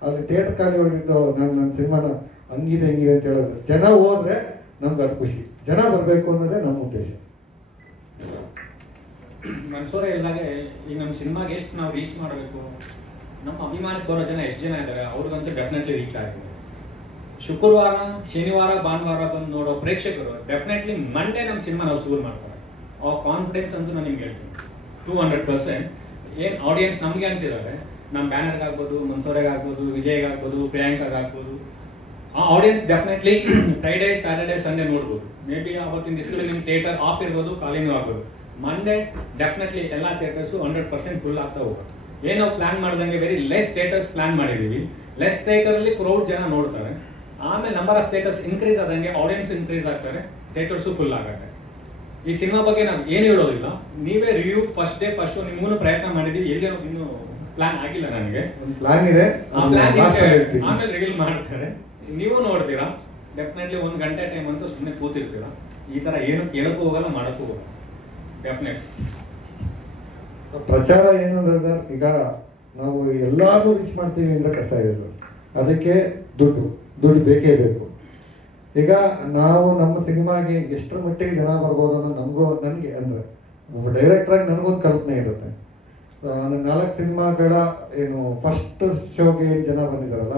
ಅಲ್ಲಿ ಥಿಯೇಟರ್ ಖಾಲಿ ಹೊಡಿದ್ದು ನನ್ನ ಸಿನಿಮಾನ ಹಂಗಿದೆ ಹಿಂಗಿದೆ ಅಂತ ಹೇಳೋದು. ಜನ ಹೋದರೆ ನಮ್ಗೆ ಅದು ಖುಷಿ, ಜನ ಬರಬೇಕು ಅನ್ನೋದೇ ನಮ್ಮ ಉದ್ದೇಶ. ಮನ್ಸೂರೇ ಇಲ್ದಾಗೆ ಈಗ ನಮ್ಮ ಸಿನಿಮಾಗೆ ಎಷ್ಟು ನಾವು ರೀಚ್ ಮಾಡಬೇಕು, ನಮ್ಮ ಅಭಿಮಾನಕ್ಕೆ ಬರೋ ಜನ ಎಷ್ಟು ಜನ ಇದ್ದಾರೆ ಅವ್ರಿಗಂತೂ ಡೆಫಿನೆಟ್ಲಿ ರೀಚ್ ಆಗಿದೆ. ಶುಕ್ರವಾರ, ಶನಿವಾರ, ಭಾನುವಾರ ಬಂದು ನೋಡೋ ಪ್ರೇಕ್ಷಕರು ಡೆಫಿನೆಟ್ಲಿ ಮಂಡೇ ನಮ್ಮ ಸಿನಿಮಾ ನಾವು ಶುರು ಮಾಡ್ತಾರೆ. ಆ ಕಾನ್ಫಿಡೆನ್ಸ್ ಅಂತೂ ನಾನು ನಿಮ್ಗೆ ಹೇಳ್ತೀನಿ 200%. ಏನು ಆಡಿಯನ್ಸ್ ನಮಗೆ ಅಂತಿದ್ದಾರೆ, ನಮ್ಮ ಬ್ಯಾನರ್ಗಾಗ್ಬೋದು, ಮನ್ಸೂರೆಗಾಗ್ಬೋದು, ವಿಜಯ್ಗಾಗ್ಬೋದು, ಪ್ರಿಯಾಂಕಾಗಾಗ್ಬೋದು, ಆ audience definitely Friday, Saturday, Sunday ನೋಡ್ಬೋದು. ಮೇ ಬಿ ಆವತ್ತಿನ ದಿವಸಗಳಲ್ಲಿ ನಿಮ್ಮ ಥಿಯೇಟರ್ ಆಫ್ ಇರ್ಬೋದು, ಖಾಲಿನೂ ಆಗ್ಬೋದು. ಮಂಡೇ ಡೆಫಿನೆಟ್ಲಿ ಎಲ್ಲ ಥಿಯೇಟರ್ಸು 100% ಫುಲ್ ಆಗ್ತಾ ಹೋಗುತ್ತೆ. ಏನು ನಾವು ಪ್ಲ್ಯಾನ್ ಮಾಡ್ದಂಗೆ ವೆರಿ ಲೆಸ್ ಥಿಯೇಟರ್ಸ್ ಪ್ಲ್ಯಾನ್ ಮಾಡಿದ್ದೀವಿ. ಲೆಸ್ ಥಿಯೇಟರಲ್ಲಿ ಕ್ರೌಡ್ ಜನ ನೋಡ್ತಾರೆ. ಆಮೇಲೆ ನಂಬರ್ ಆಫ್ ಥಿಯೇಟರ್ಸ್ ಇನ್ಕ್ರೀಸ್ ಆದಂಗೆ ಆಡಿಯನ್ಸ್ ಇನ್ಕ್ರೀಸ್ ಆಗ್ತಾರೆ, ಥಿಯೇಟರ್ಸು ಫುಲ್ ಆಗುತ್ತೆ. ಈ ಸಿನಿಮಾ ಬಗ್ಗೆ ನಾವು ಏನು ಹೇಳೋದಿಲ್ಲ, ನೀವೇ review first day first show ನಿಮ್ಮನ್ನು ಪ್ರಯತ್ನ ಮಾಡಿದ್ದೀವಿ. ಎಲ್ಲಿ ಇನ್ನೂ ಪ್ಲಾನ್ ಆಗಿಲ್ಲ ನನಗೆ, ಪ್ಲಾನ್ ಇದೆ, ಆ ಪ್ಲಾನ್ ಆಮೇಲೆ ರಿವೀಲ್ ಮಾಡ್ತಾರೆ, ನೀವು ನೋಡ್ತೀರಾ. ಡೆಫಿನೆಟ್ಲಿ 1 ಗಂಟೆ ಟೈಮ್ ಅಂತೂ ಸುಮ್ಮನೆ ಕೂತಿರ್ತೀರಾ. ಈ ಥರ ಏನು ಕೇಳೋಕ್ಕೂ ಹೋಗಲ್ಲ, ಮಾಡೋಕ್ಕೂ ಹೋಗಲ್ಲ. ಡೆಫಿನೆಟ್ ಪ್ರಚಾರ ಏನು ಅಂದರೆ ಸರ್, ಈಗ ನಾವು ಎಲ್ಲರೂ ರೀಚ್ ಮಾಡ್ತೀವಿ ಅಂದರೆ ಕಷ್ಟ ಇದೆ ಸರ್. ಅದಕ್ಕೆ ದುಡ್ಡು ಬೇಕೇ ಬೇಕು. ಈಗ ನಾವು ನಮ್ಮ ಸಿನಿಮಾಗೆ ಎಷ್ಟರ ಮಟ್ಟಿಗೆ ಜನ ಬರ್ಬೋದು ಅನ್ನೋ ನನಗೆ ಅಂದರೆ ಡೈರೆಕ್ಟ್ರಾಗಿ ನನಗೊಂದು ಕಲ್ಪನೆ ಇರುತ್ತೆ. ಸೊ 4 ಸಿನಿಮಾಗಳ ಏನು ಫಸ್ಟ್ ಶೋಗೆ ಏನು ಜನ ಬಂದಿದ್ದಾರಲ್ಲ,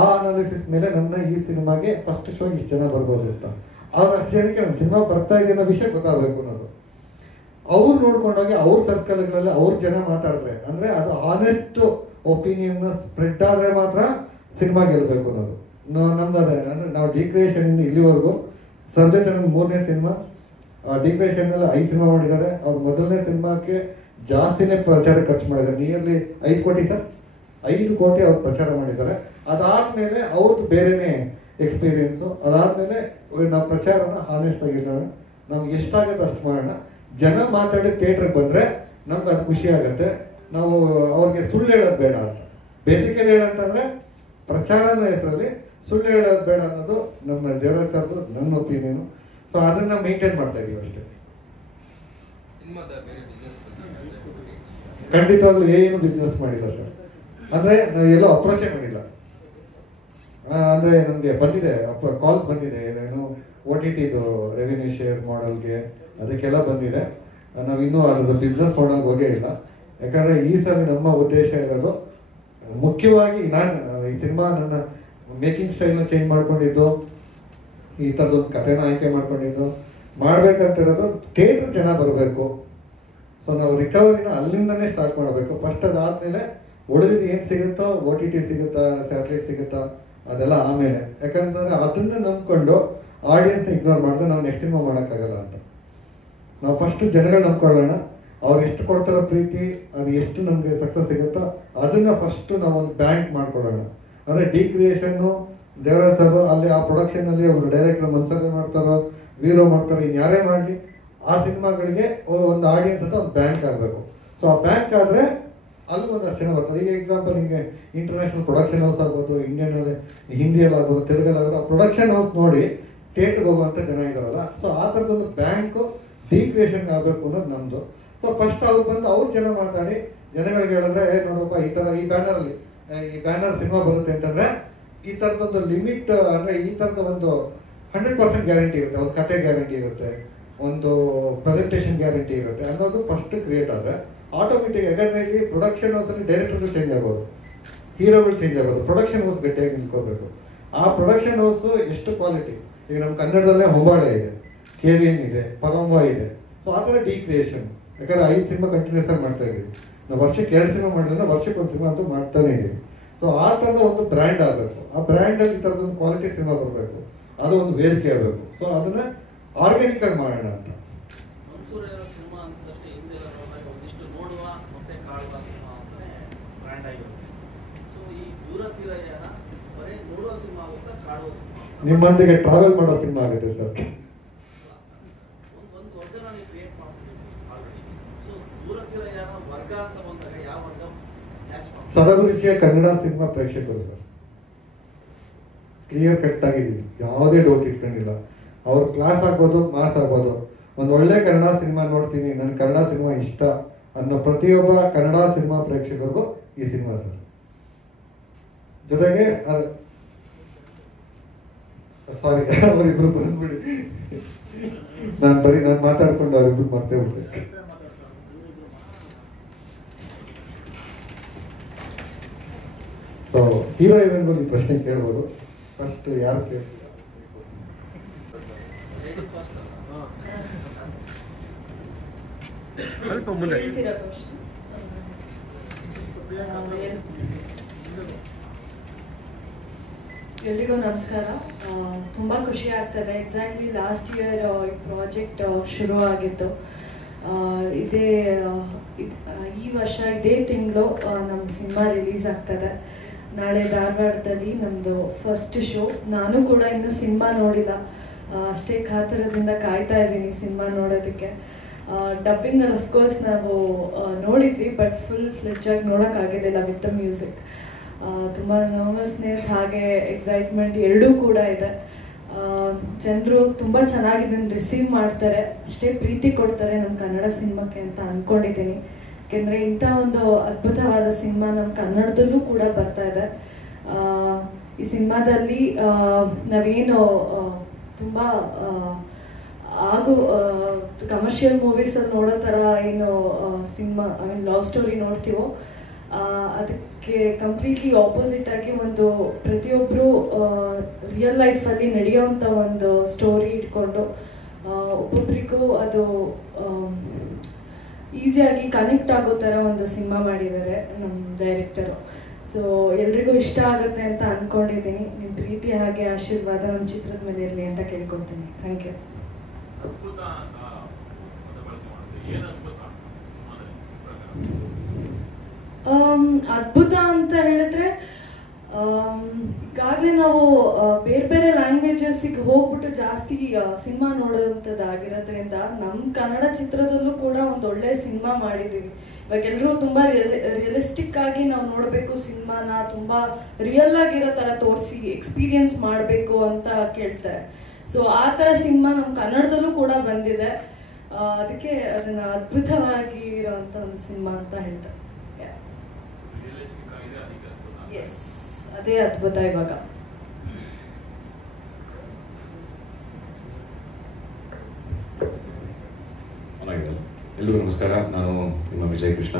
ಆ ಅನಾಲಿಸಿಸ್ ಮೇಲೆ ನನ್ನ ಈ ಸಿನಿಮಾಗೆ ಫಸ್ಟ್ ಶೋಗೆ ಇಷ್ಟು ಜನ ಬರ್ಬೋದು ಅಂತ. ಅವ್ರು ಅಷ್ಟು ಜನಕ್ಕೆ ನನ್ನ ಸಿನಿಮಾ ಬರ್ತಾ ಇದೆ ಅನ್ನೋ ವಿಷಯ ಗೊತ್ತಾಗಬೇಕು ಅನ್ನೋದು. ಅವ್ರು ನೋಡ್ಕೊಂಡೋಗಿ ಅವ್ರ ಸರ್ಕಲ್ಗಳಲ್ಲಿ ಅವ್ರ ಜನ ಮಾತಾಡಿದ್ರೆ, ಅಂದರೆ ಅದು ಆನೆಸ್ಟ್ ಒಪಿನಿಯನ್ನ ಸ್ಪ್ರೆಡ್ ಆದರೆ ಮಾತ್ರ ಸಿನಿಮಾ ಗೆಲ್ಲಬೇಕು ಅನ್ನೋದು ನಮ್ದು ಅದೇ. ಅಂದರೆ ನಾವು ಡಿಕ್ರಿಯೇಷನಿಂದ ಇಲ್ಲಿವರೆಗೂ ಸರ್ ಜೊತೆ ನನ್ನ 3ನೇ ಸಿನಿಮಾ, ಡಿಕ್ರಿಯೇಷನ್ನಲ್ಲಿ 5 ಸಿನಿಮಾ ಮಾಡಿದ್ದಾರೆ. ಅವ್ರು ಮೊದಲನೇ ಸಿನಿಮಾಕ್ಕೆ ಜಾಸ್ತಿನೇ ಪ್ರಚಾರ ಖರ್ಚು ಮಾಡಿದ್ದಾರೆ, ನಿಯರ್ಲಿ 5 ಕೋಟಿ ಸರ್, 5 ಕೋಟಿ ಅವ್ರು ಪ್ರಚಾರ ಮಾಡಿದ್ದಾರೆ. ಅದಾದಮೇಲೆ ಅವ್ರದ್ದು ಬೇರೆಯೇ ಎಕ್ಸ್ಪೀರಿಯೆನ್ಸು. ಅದಾದಮೇಲೆ ನಾವು ಪ್ರಚಾರನ ಹಾನೆಸ್ಟ್ ಆಗಿರೋಣ, ನಮ್ಗೆ ಎಷ್ಟಾಗುತ್ತೆ ಅಷ್ಟು ಮಾಡೋಣ. ಜನ ಮಾತಾಡಿ ಥಿಯೇಟ್ರಿಗೆ ಬಂದರೆ ನಮ್ಗೆ ಅದು ಖುಷಿ ಆಗುತ್ತೆ. ನಾವು ಅವ್ರಿಗೆ ಸುಳ್ಳು ಹೇಳೋದು ಬೇಡ ಅಂತ. ಬೇಸಿಕಲಿ ಹೇಳಂತಂದರೆ ಪ್ರಚಾರದ ಹೆಸರಲ್ಲಿ ಸುಳ್ಳು ಹೇಳೋದು ಬೇಡ ಅನ್ನೋದು ನಮ್ಮ ದೇವರಾಜ್ ಸರ್ದು ನನ್ನ ಒಪಿನಿಯನು. ಸೊ ಅದನ್ನು ಮೇಂಟೈನ್ ಮಾಡ್ತಾ ಇದ್ದೀವಿ ಅಷ್ಟೇ. ಖಂಡಿತವಾಗ್ಲೂ ಏನು ಬಿಸ್ನೆಸ್ ಮಾಡಿಲ್ಲ ಸರ್. ಅಂದರೆ ನಾವು ಎಲ್ಲೋ ಅಪ್ರೋಚೇ ಮಾಡಿಲ್ಲ. ಅಂದರೆ ನಮಗೆ ಬಂದಿದೆ ಕಾಲ್ಸ್ ಬಂದಿದೆ, ಏನು OTTದು ರೆವಿನ್ಯೂ ಶೇರ್ ಮಾಡೆಲ್ಗೆ ಅದಕ್ಕೆಲ್ಲ ಬಂದಿದೆ. ನಾವಿನ್ನೂ ಅದ್ರದ್ದು ಬಿಸ್ನೆಸ್ ಮಾಡಲ್ಗೆ ಹೋಗೇ ಇಲ್ಲ. ಯಾಕಂದರೆ ಈ ಸಲ ನಮ್ಮ ಉದ್ದೇಶ ಇರೋದು ಮುಖ್ಯವಾಗಿ, ನಾನು ಈ ಸಿನಿಮಾ ನನ್ನ ಮೇಕಿಂಗ್ ಸ್ಟೈಲ್ನ ಚೇಂಜ್ ಮಾಡ್ಕೊಂಡಿದ್ದು, ಈ ಥರದೊಂದು ಕಥೆನ ಆಯ್ಕೆ ಮಾಡ್ಕೊಂಡಿದ್ದು, ಮಾಡಬೇಕಂತಿರೋದು ಥಿಯೇಟ್ರ್ ಜನ ಬರಬೇಕು. ಸೊ ನಾವು ರಿಕವರಿನ ಅಲ್ಲಿಂದನೇ ಸ್ಟಾರ್ಟ್ ಮಾಡಬೇಕು ಫಸ್ಟ್. ಅದಾದಮೇಲೆ ಉಳಿದಿದ್ದು ಏನು ಸಿಗುತ್ತೋ, OTT ಸಿಗುತ್ತಾ, ಸ್ಯಾಟಲೈಟ್ ಸಿಗುತ್ತಾ, ಅದೆಲ್ಲ ಆಮೇಲೆ. ಯಾಕಂತಂದರೆ ಅದನ್ನು ನಂಬ್ಕೊಂಡು ಆಡಿಯನ್ಸ್ ಇಗ್ನೋರ್ ಮಾಡಿದ್ರೆ ನಾವು ನೆಕ್ಸ್ಟ್ ಸಿನಿಮಾ ಮಾಡೋಕ್ಕಾಗಲ್ಲ ಅಂತ. ನಾವು ಫಸ್ಟು ಜನಗಳು ನಂಬ್ಕೊಳ್ಳೋಣ, ಅವ್ರು ಎಷ್ಟು ಕೊಡ್ತಾರೋ ಪ್ರೀತಿ, ಅದು ಎಷ್ಟು ನಮಗೆ ಸಕ್ಸಸ್ ಸಿಗುತ್ತೋ ಅದನ್ನು ಫಸ್ಟು ನಾವೊಂದು ಬ್ಯಾಂಕ್ ಮಾಡ್ಕೊಳ್ಳೋಣ. ಅಂದರೆ ಡಿಕ್ರಿಯೇಷನ್ನು ದೇವರಾಜ್ ಸರ್ ಅಲ್ಲಿ ಆ ಪ್ರೊಡಕ್ಷನಲ್ಲಿ ಅವರು ಡೈರೆಕ್ಟರ್ ಮನ್ಸೂರೆ ಮಾಡ್ತಾರೋ, ವೀರೋ ಮಾಡ್ತಾರೋ, ಇನ್ಯಾರೇ ಮಾಡಲಿ, ಆ ಸಿನಿಮಾಗಳಿಗೆ ಒಂದು ಆಡಿಯನ್ಸ್ ಅಂತ ಒಂದು ಬ್ಯಾಂಕ್ ಆಗಬೇಕು. ಸೊ ಆ ಬ್ಯಾಂಕ್ ಆದರೆ ಅಲ್ಲಿ ಒಂದಷ್ಟು ಜನ ಬರ್ತದೆ. ಈಗ ಎಕ್ಸಾಂಪಲ್ ಹಿಂಗೆ ಇಂಟರ್ನ್ಯಾಷನಲ್ ಪ್ರೊಡಕ್ಷನ್ ಹೌಸ್ ಆಗ್ಬೋದು, ಇಂಡಿಯನಲ್ಲಿ ಹಿಂದಿಯಲ್ಲಿ ಆಗ್ಬೋದು, ತೆಲುಗಲ್ಲಿ ಆಗ್ಬೋದು, ಆ ಪ್ರೊಡಕ್ಷನ್ ಹೌಸ್ ನೋಡಿ ಥಿಯೇಟ್ರಿಗೆ ಹೋಗುವಂಥ ಜನ ಇದ್ದಾರಲ್ಲ. ಸೊ ಆ ಥರದೊಂದು ಬ್ಯಾಂಕು ಡಿಕ್ರಿಯೇಷನ್ಗೆ ಆಗಬೇಕು ಅನ್ನೋದು ನಮ್ಮದು. ಸೊ ಫಸ್ಟ್ ಅವ್ರು ಬಂದು ಅವ್ರ ಜನ ಮಾತಾಡಿ ಜನಗಳಿಗೆ ಹೇಳಿದ್ರೆ, ನೋಡಪ್ಪ ಈ ಥರ ಈ ಬ್ಯಾನರ್ ಸಿನಿಮಾ ಬರುತ್ತೆ ಅಂತಂದರೆ ಈ ಥರದೊಂದು ಲಿಮಿಟ್, ಅಂದರೆ ಈ ಥರದ ಒಂದು 100% ಗ್ಯಾರಂಟಿ ಇರುತ್ತೆ, ಒಂದು ಕತೆ ಗ್ಯಾರಂಟಿ ಇರುತ್ತೆ, ಒಂದು ಪ್ರೆಸೆಂಟೇಷನ್ ಗ್ಯಾರಂಟಿ ಇರುತ್ತೆ ಅನ್ನೋದು ಫಸ್ಟ್ ಕ್ರಿಯೇಟ್ ಆದರೆ ಆಟೋಮೆಟಿಕ್. ಯಾಕಂದರೆ ಇಲ್ಲಿ ಪ್ರೊಡಕ್ಷನ್ ಹೌಸಲ್ಲಿ ಡೈರೆಕ್ಟರ್ಗಳು ಚೇಂಜ್ ಆಗ್ಬೋದು, ಹೀರೋಗಳು ಚೇಂಜ್ ಆಗ್ಬೋದು, ಪ್ರೊಡಕ್ಷನ್ ಹೌಸ್ ಗಟ್ಟಿಯಾಗಿ ನಿಂತ್ಕೋಬೇಕು. ಆ ಪ್ರೊಡಕ್ಷನ್ ಹೌಸು ಎಷ್ಟು ಕ್ವಾಲಿಟಿ, ಈಗ ನಮ್ಮ ಕನ್ನಡದಲ್ಲೇ ಹೊಂಬಾಳೆ ಇದೆ, KVN ಇದೆ, ಪರಂಬ ಇದೆ. ಸೊ ಆ ಥರ ಡಿಕ್ರಿಯೇಷನ್. ಯಾಕಂದರೆ 5 ಸಿನಿಮಾ ಕಂಟಿನ್ಯೂಸ್ ಆಗಿ ಮಾಡ್ತಾ ಇದ್ದೀವಿ. ನಾವು ವರ್ಷಕ್ಕೆ 2 ಸಿನಿಮಾ ಮಾಡಿದ್ರೆ ವರ್ಷಕ್ಕೆ 1 ಸಿನಿಮಾ ಅಂತೂ ಮಾಡ್ತಾನೇ ಇದ್ದೀವಿ. ಸೊ ಆ ಥರದ ಒಂದು ಬ್ರ್ಯಾಂಡ್ ಆಗಬೇಕು. ಆ ಬ್ರ್ಯಾಂಡಲ್ಲಿ ಈ ಥರದೊಂದು ಕ್ವಾಲಿಟಿ ಸಿನಿಮಾ ಬರಬೇಕು, ಅದು ಒಂದು ವೇದಿಕೆ ಆಗಬೇಕು. ಸೊ ಅದನ್ನು ಆರ್ಗ್ಯಾನಿಕ್ ಆಗಿ ಮಾಡೋಣ ಅಂತ. ಸಿನಿಮಾ ಅಂತಷ್ಟೇ ಹಿಂದೆಲ್ಲ ನೋಡಿದಾಗ ಒಂದಿಷ್ಟು ನೋಡುವ ಮತ್ತೆ ಕಾಳುವ ಸಿನಿಮಾ ಅಂತಲೇ ಬ್ರ್ಯಾಂಡ್ ಆಗಿರುತ್ತೆ. ಸೊ ಈ ದೂರ ತೀರಯಾನ ಬರೀ ನೋಡುವ ಸಿನಿಮಾ ಆಗುತ್ತಾ ಕಾಡುವ ಸಿನಿಮಾ? ನಿಮ್ಮೊಂದಿಗೆ ಟ್ರಾವೆಲ್ ಮಾಡೋ ಸಿನಿಮಾ ಆಗುತ್ತೆ ಸರ್. ಒಂದು ವರ್ಗನ ನೀವು ಕ್ರಿಯೇಟ್ ಮಾಡ್ತೀವಿ ಆಲ್ರೆಡಿ. ಸೊ ದೂರ ತೀರಯಾನ ವರ್ಗ ಅಂತ ಬಂದಾಗ ಯಾವ ವರ್ಗ ಕ್ಯಾಚ್ ಮಾಡ್ತೀವಿ? ಸದಭಿರುಚಿಯ ಕನ್ನಡ ಸಿನಿಮಾ ಪ್ರೇಕ್ಷಕರು ಸರ್, ಕ್ಲಿಯರ್ ಕಟ್ ಆಗಿದ್ದೀವಿ, ಯಾವುದೇ ಡೌಟ್ ಇಟ್ಕೊಂಡಿಲ್ಲ. ಅವ್ರ ಕ್ಲಾಸ್ ಆಗ್ಬೋದು, ಮಾಸ್ ಆಗ್ಬೋದು, ಒಂದು ಒಳ್ಳೆ ಕನ್ನಡ ಸಿನಿಮಾ ನೋಡ್ತೀನಿ, ನನ್ನ ಕನ್ನಡ ಸಿನಿಮಾ ಇಷ್ಟ ಅನ್ನೋ ಪ್ರತಿಯೊಬ್ಬ ಕನ್ನಡ ಸಿನಿಮಾ ಪ್ರೇಕ್ಷಕರಿಗೂ ಈ ಸಿನಿಮಾ ಸರ್. ಜೊತೆಗೆ ಸಾರಿ ಅವರಿಬ್ರು ಬಂದ್ಬಿಡಿ, ನಾನು ಮಾತಾಡ್ಕೊಂಡು ಅವರಿಬ್ರು ಮರ್ತೇ ಬಿಟ್ಟೆ. ಸೊ ಹೀರೋ ಹೀರೋಯಿನ್ಗೂ ನೀವು ಪ್ರಶ್ನೆ ಕೇಳ್ಬೋದು. ಫಸ್ಟ್ ಯಾರು ಕೇಳ್ತೀರಾ? ಸ್ವಲ್ಪ ಮುಂದೆ ಎಲ್ರಿಗೂ ನಮಸ್ಕಾರ. ತುಂಬ ಖುಷಿ ಆಗ್ತದೆ. ಎಕ್ಸಾಕ್ಟ್ಲಿ ಲಾಸ್ಟ್ ಇಯರ್ ಈ ಪ್ರಾಜೆಕ್ಟ್ ಶುರು ಆಗಿತ್ತು. ಈ ವರ್ಷ ಇದೇ ತಿಂಗಳು ನಮ್ಮ ಸಿನಿಮಾ ರಿಲೀಸ್ ಆಗ್ತದೆ. ನಾಳೆ ಧಾರವಾಡದಲ್ಲಿ ನಮ್ಮದು ಫಸ್ಟ್ ಶೋ. ನಾನು ಕೂಡ ಇನ್ನೂ ಸಿನಿಮಾ ನೋಡಿಲ್ಲ, ಅಷ್ಟೇ ಕಾತರದಿಂದ ಕಾಯ್ತಾ ಇದ್ದೀನಿ ಸಿನಿಮಾ ನೋಡೋದಕ್ಕೆ. ಡಬ್ಬಿಂಗಲ್ಲಿ ಅಫ್ಕೋರ್ಸ್ ನಾವು ನೋಡಿದ್ವಿ, ಬಟ್ ಫುಲ್ ಫ್ಲೆಡ್ಜಾಗಿ ನೋಡೋಕ್ಕಾಗಿರಲಿಲ್ಲ ವಿತ್ ದ ಮ್ಯೂಸಿಕ್. ತುಂಬ ನರ್ವಸ್ನೆಸ್ ಹಾಗೆ ಎಕ್ಸೈಟ್ಮೆಂಟ್ ಎರಡೂ ಕೂಡ ಇದೆ. ಜನರು ತುಂಬ ಚೆನ್ನಾಗಿ ಇದನ್ನು ರಿಸೀವ್ ಮಾಡ್ತಾರೆ, ಅಷ್ಟೇ ಪ್ರೀತಿ ಕೊಡ್ತಾರೆ ನಮ್ಮ ಕನ್ನಡ ಸಿನಿಮಾಕ್ಕೆ ಅಂತ ಅಂದ್ಕೊಂಡಿದ್ದೀನಿ. ಯಾಕೆಂದರೆ ಇಂಥ ಒಂದು ಅದ್ಭುತವಾದ ಸಿನಿಮಾ ನಮ್ಮ ಕನ್ನಡದಲ್ಲೂ ಕೂಡ ಬರ್ತಾ ಇದೆ. ಈ ಸಿನಿಮಾದಲ್ಲಿ ನಾವೇನು ತುಂಬ ಕಮರ್ಷಿಯಲ್ ಮೂವೀಸಲ್ಲಿ ನೋಡೋ ಥರ ಏನು ಸಿನಿಮಾ ಲವ್ ಸ್ಟೋರಿ ನೋಡ್ತೀವೋ ಅದಕ್ಕೆ ಕಂಪ್ಲೀಟ್ಲಿ ಆಪೋಸಿಟ್ ಆಗಿ ಒಂದು ಪ್ರತಿಯೊಬ್ಬರು ರಿಯಲ್ ಲೈಫಲ್ಲಿ ನಡೆಯೋವಂಥ ಒಂದು ಸ್ಟೋರಿ ಇಟ್ಕೊಂಡು ಒಬ್ಬೊಬ್ಬರಿಗೂ ಅದು ಈಸಿಯಾಗಿ ಕನೆಕ್ಟ್ ಆಗೋ ಥರ ಒಂದು ಸಿನಿಮಾ ಮಾಡಿದ್ದಾರೆ ನಮ್ಮ ಡೈರೆಕ್ಟರು. ಸೊ ಎಲ್ರಿಗೂ ಇಷ್ಟ ಆಗುತ್ತೆ ಅಂತ ಅಂದ್ಕೊಂಡಿದ್ದೀನಿ. ನಿಮ್ಮ ಪ್ರೀತಿ ಹಾಗೆ ಆಶೀರ್ವಾದ ನಮ್ಮ ಚಿತ್ರದ ಮೇಲೆ ಇರಲಿ ಅಂತ ಕೇಳ್ಕೊಳ್ತೀನಿ. Thank you. ಅದ್ಭುತ ಅಂತ ಹೇಳಿದ್ರೆ ಈಗಾಗಲೇ ನಾವು ಬೇರೆ ಬೇರೆ ಲ್ಯಾಂಗ್ವೇಜಸ್ಸಿಗೆ ಹೋಗ್ಬಿಟ್ಟು ಜಾಸ್ತಿ ಸಿನಿಮಾ ನೋಡೋವಂಥದ್ದಾಗಿರೋದ್ರಿಂದ ನಮ್ಮ ಕನ್ನಡ ಚಿತ್ರದಲ್ಲೂ ಕೂಡ ಒಂದು ಒಳ್ಳೆಯ ಸಿನಿಮಾ ಮಾಡಿದ್ದೀವಿ. ಇವಾಗ ಎಲ್ಲರೂ ತುಂಬ ರಿಯಲಿಸ್ಟಿಕ್ ಆಗಿ ನಾವು ನೋಡಬೇಕು ಸಿನಿಮಾನ, ತುಂಬ ರಿಯಲ್ ಆಗಿರೋ ಥರ ತೋರಿಸಿ ಎಕ್ಸ್ಪೀರಿಯನ್ಸ್ ಮಾಡಬೇಕು ಅಂತ ಕೇಳ್ತಾರೆ. ಸೊ ಆ ಥರ ಸಿನಿಮಾ ನಮ್ಮ ಕನ್ನಡದಲ್ಲೂ ಕೂಡ ಬಂದಿದೆ. ಅದಕ್ಕೆ ಅದನ್ನು ಅದ್ಭುತವಾಗಿ ಇರೋವಂಥ ಒಂದು ಸಿನಿಮಾ ಅಂತ ಹೇಳ್ತಾರೆ. ಎಸ್, ಅದೇ ಅದ್ಭುತ ಇವಾಗ. ಎಲ್ರಿಗೂ ನಮಸ್ಕಾರ. ನಾನು ನಿಮ್ಮ ವಿಜಯ್ ಕೃಷ್ಣ.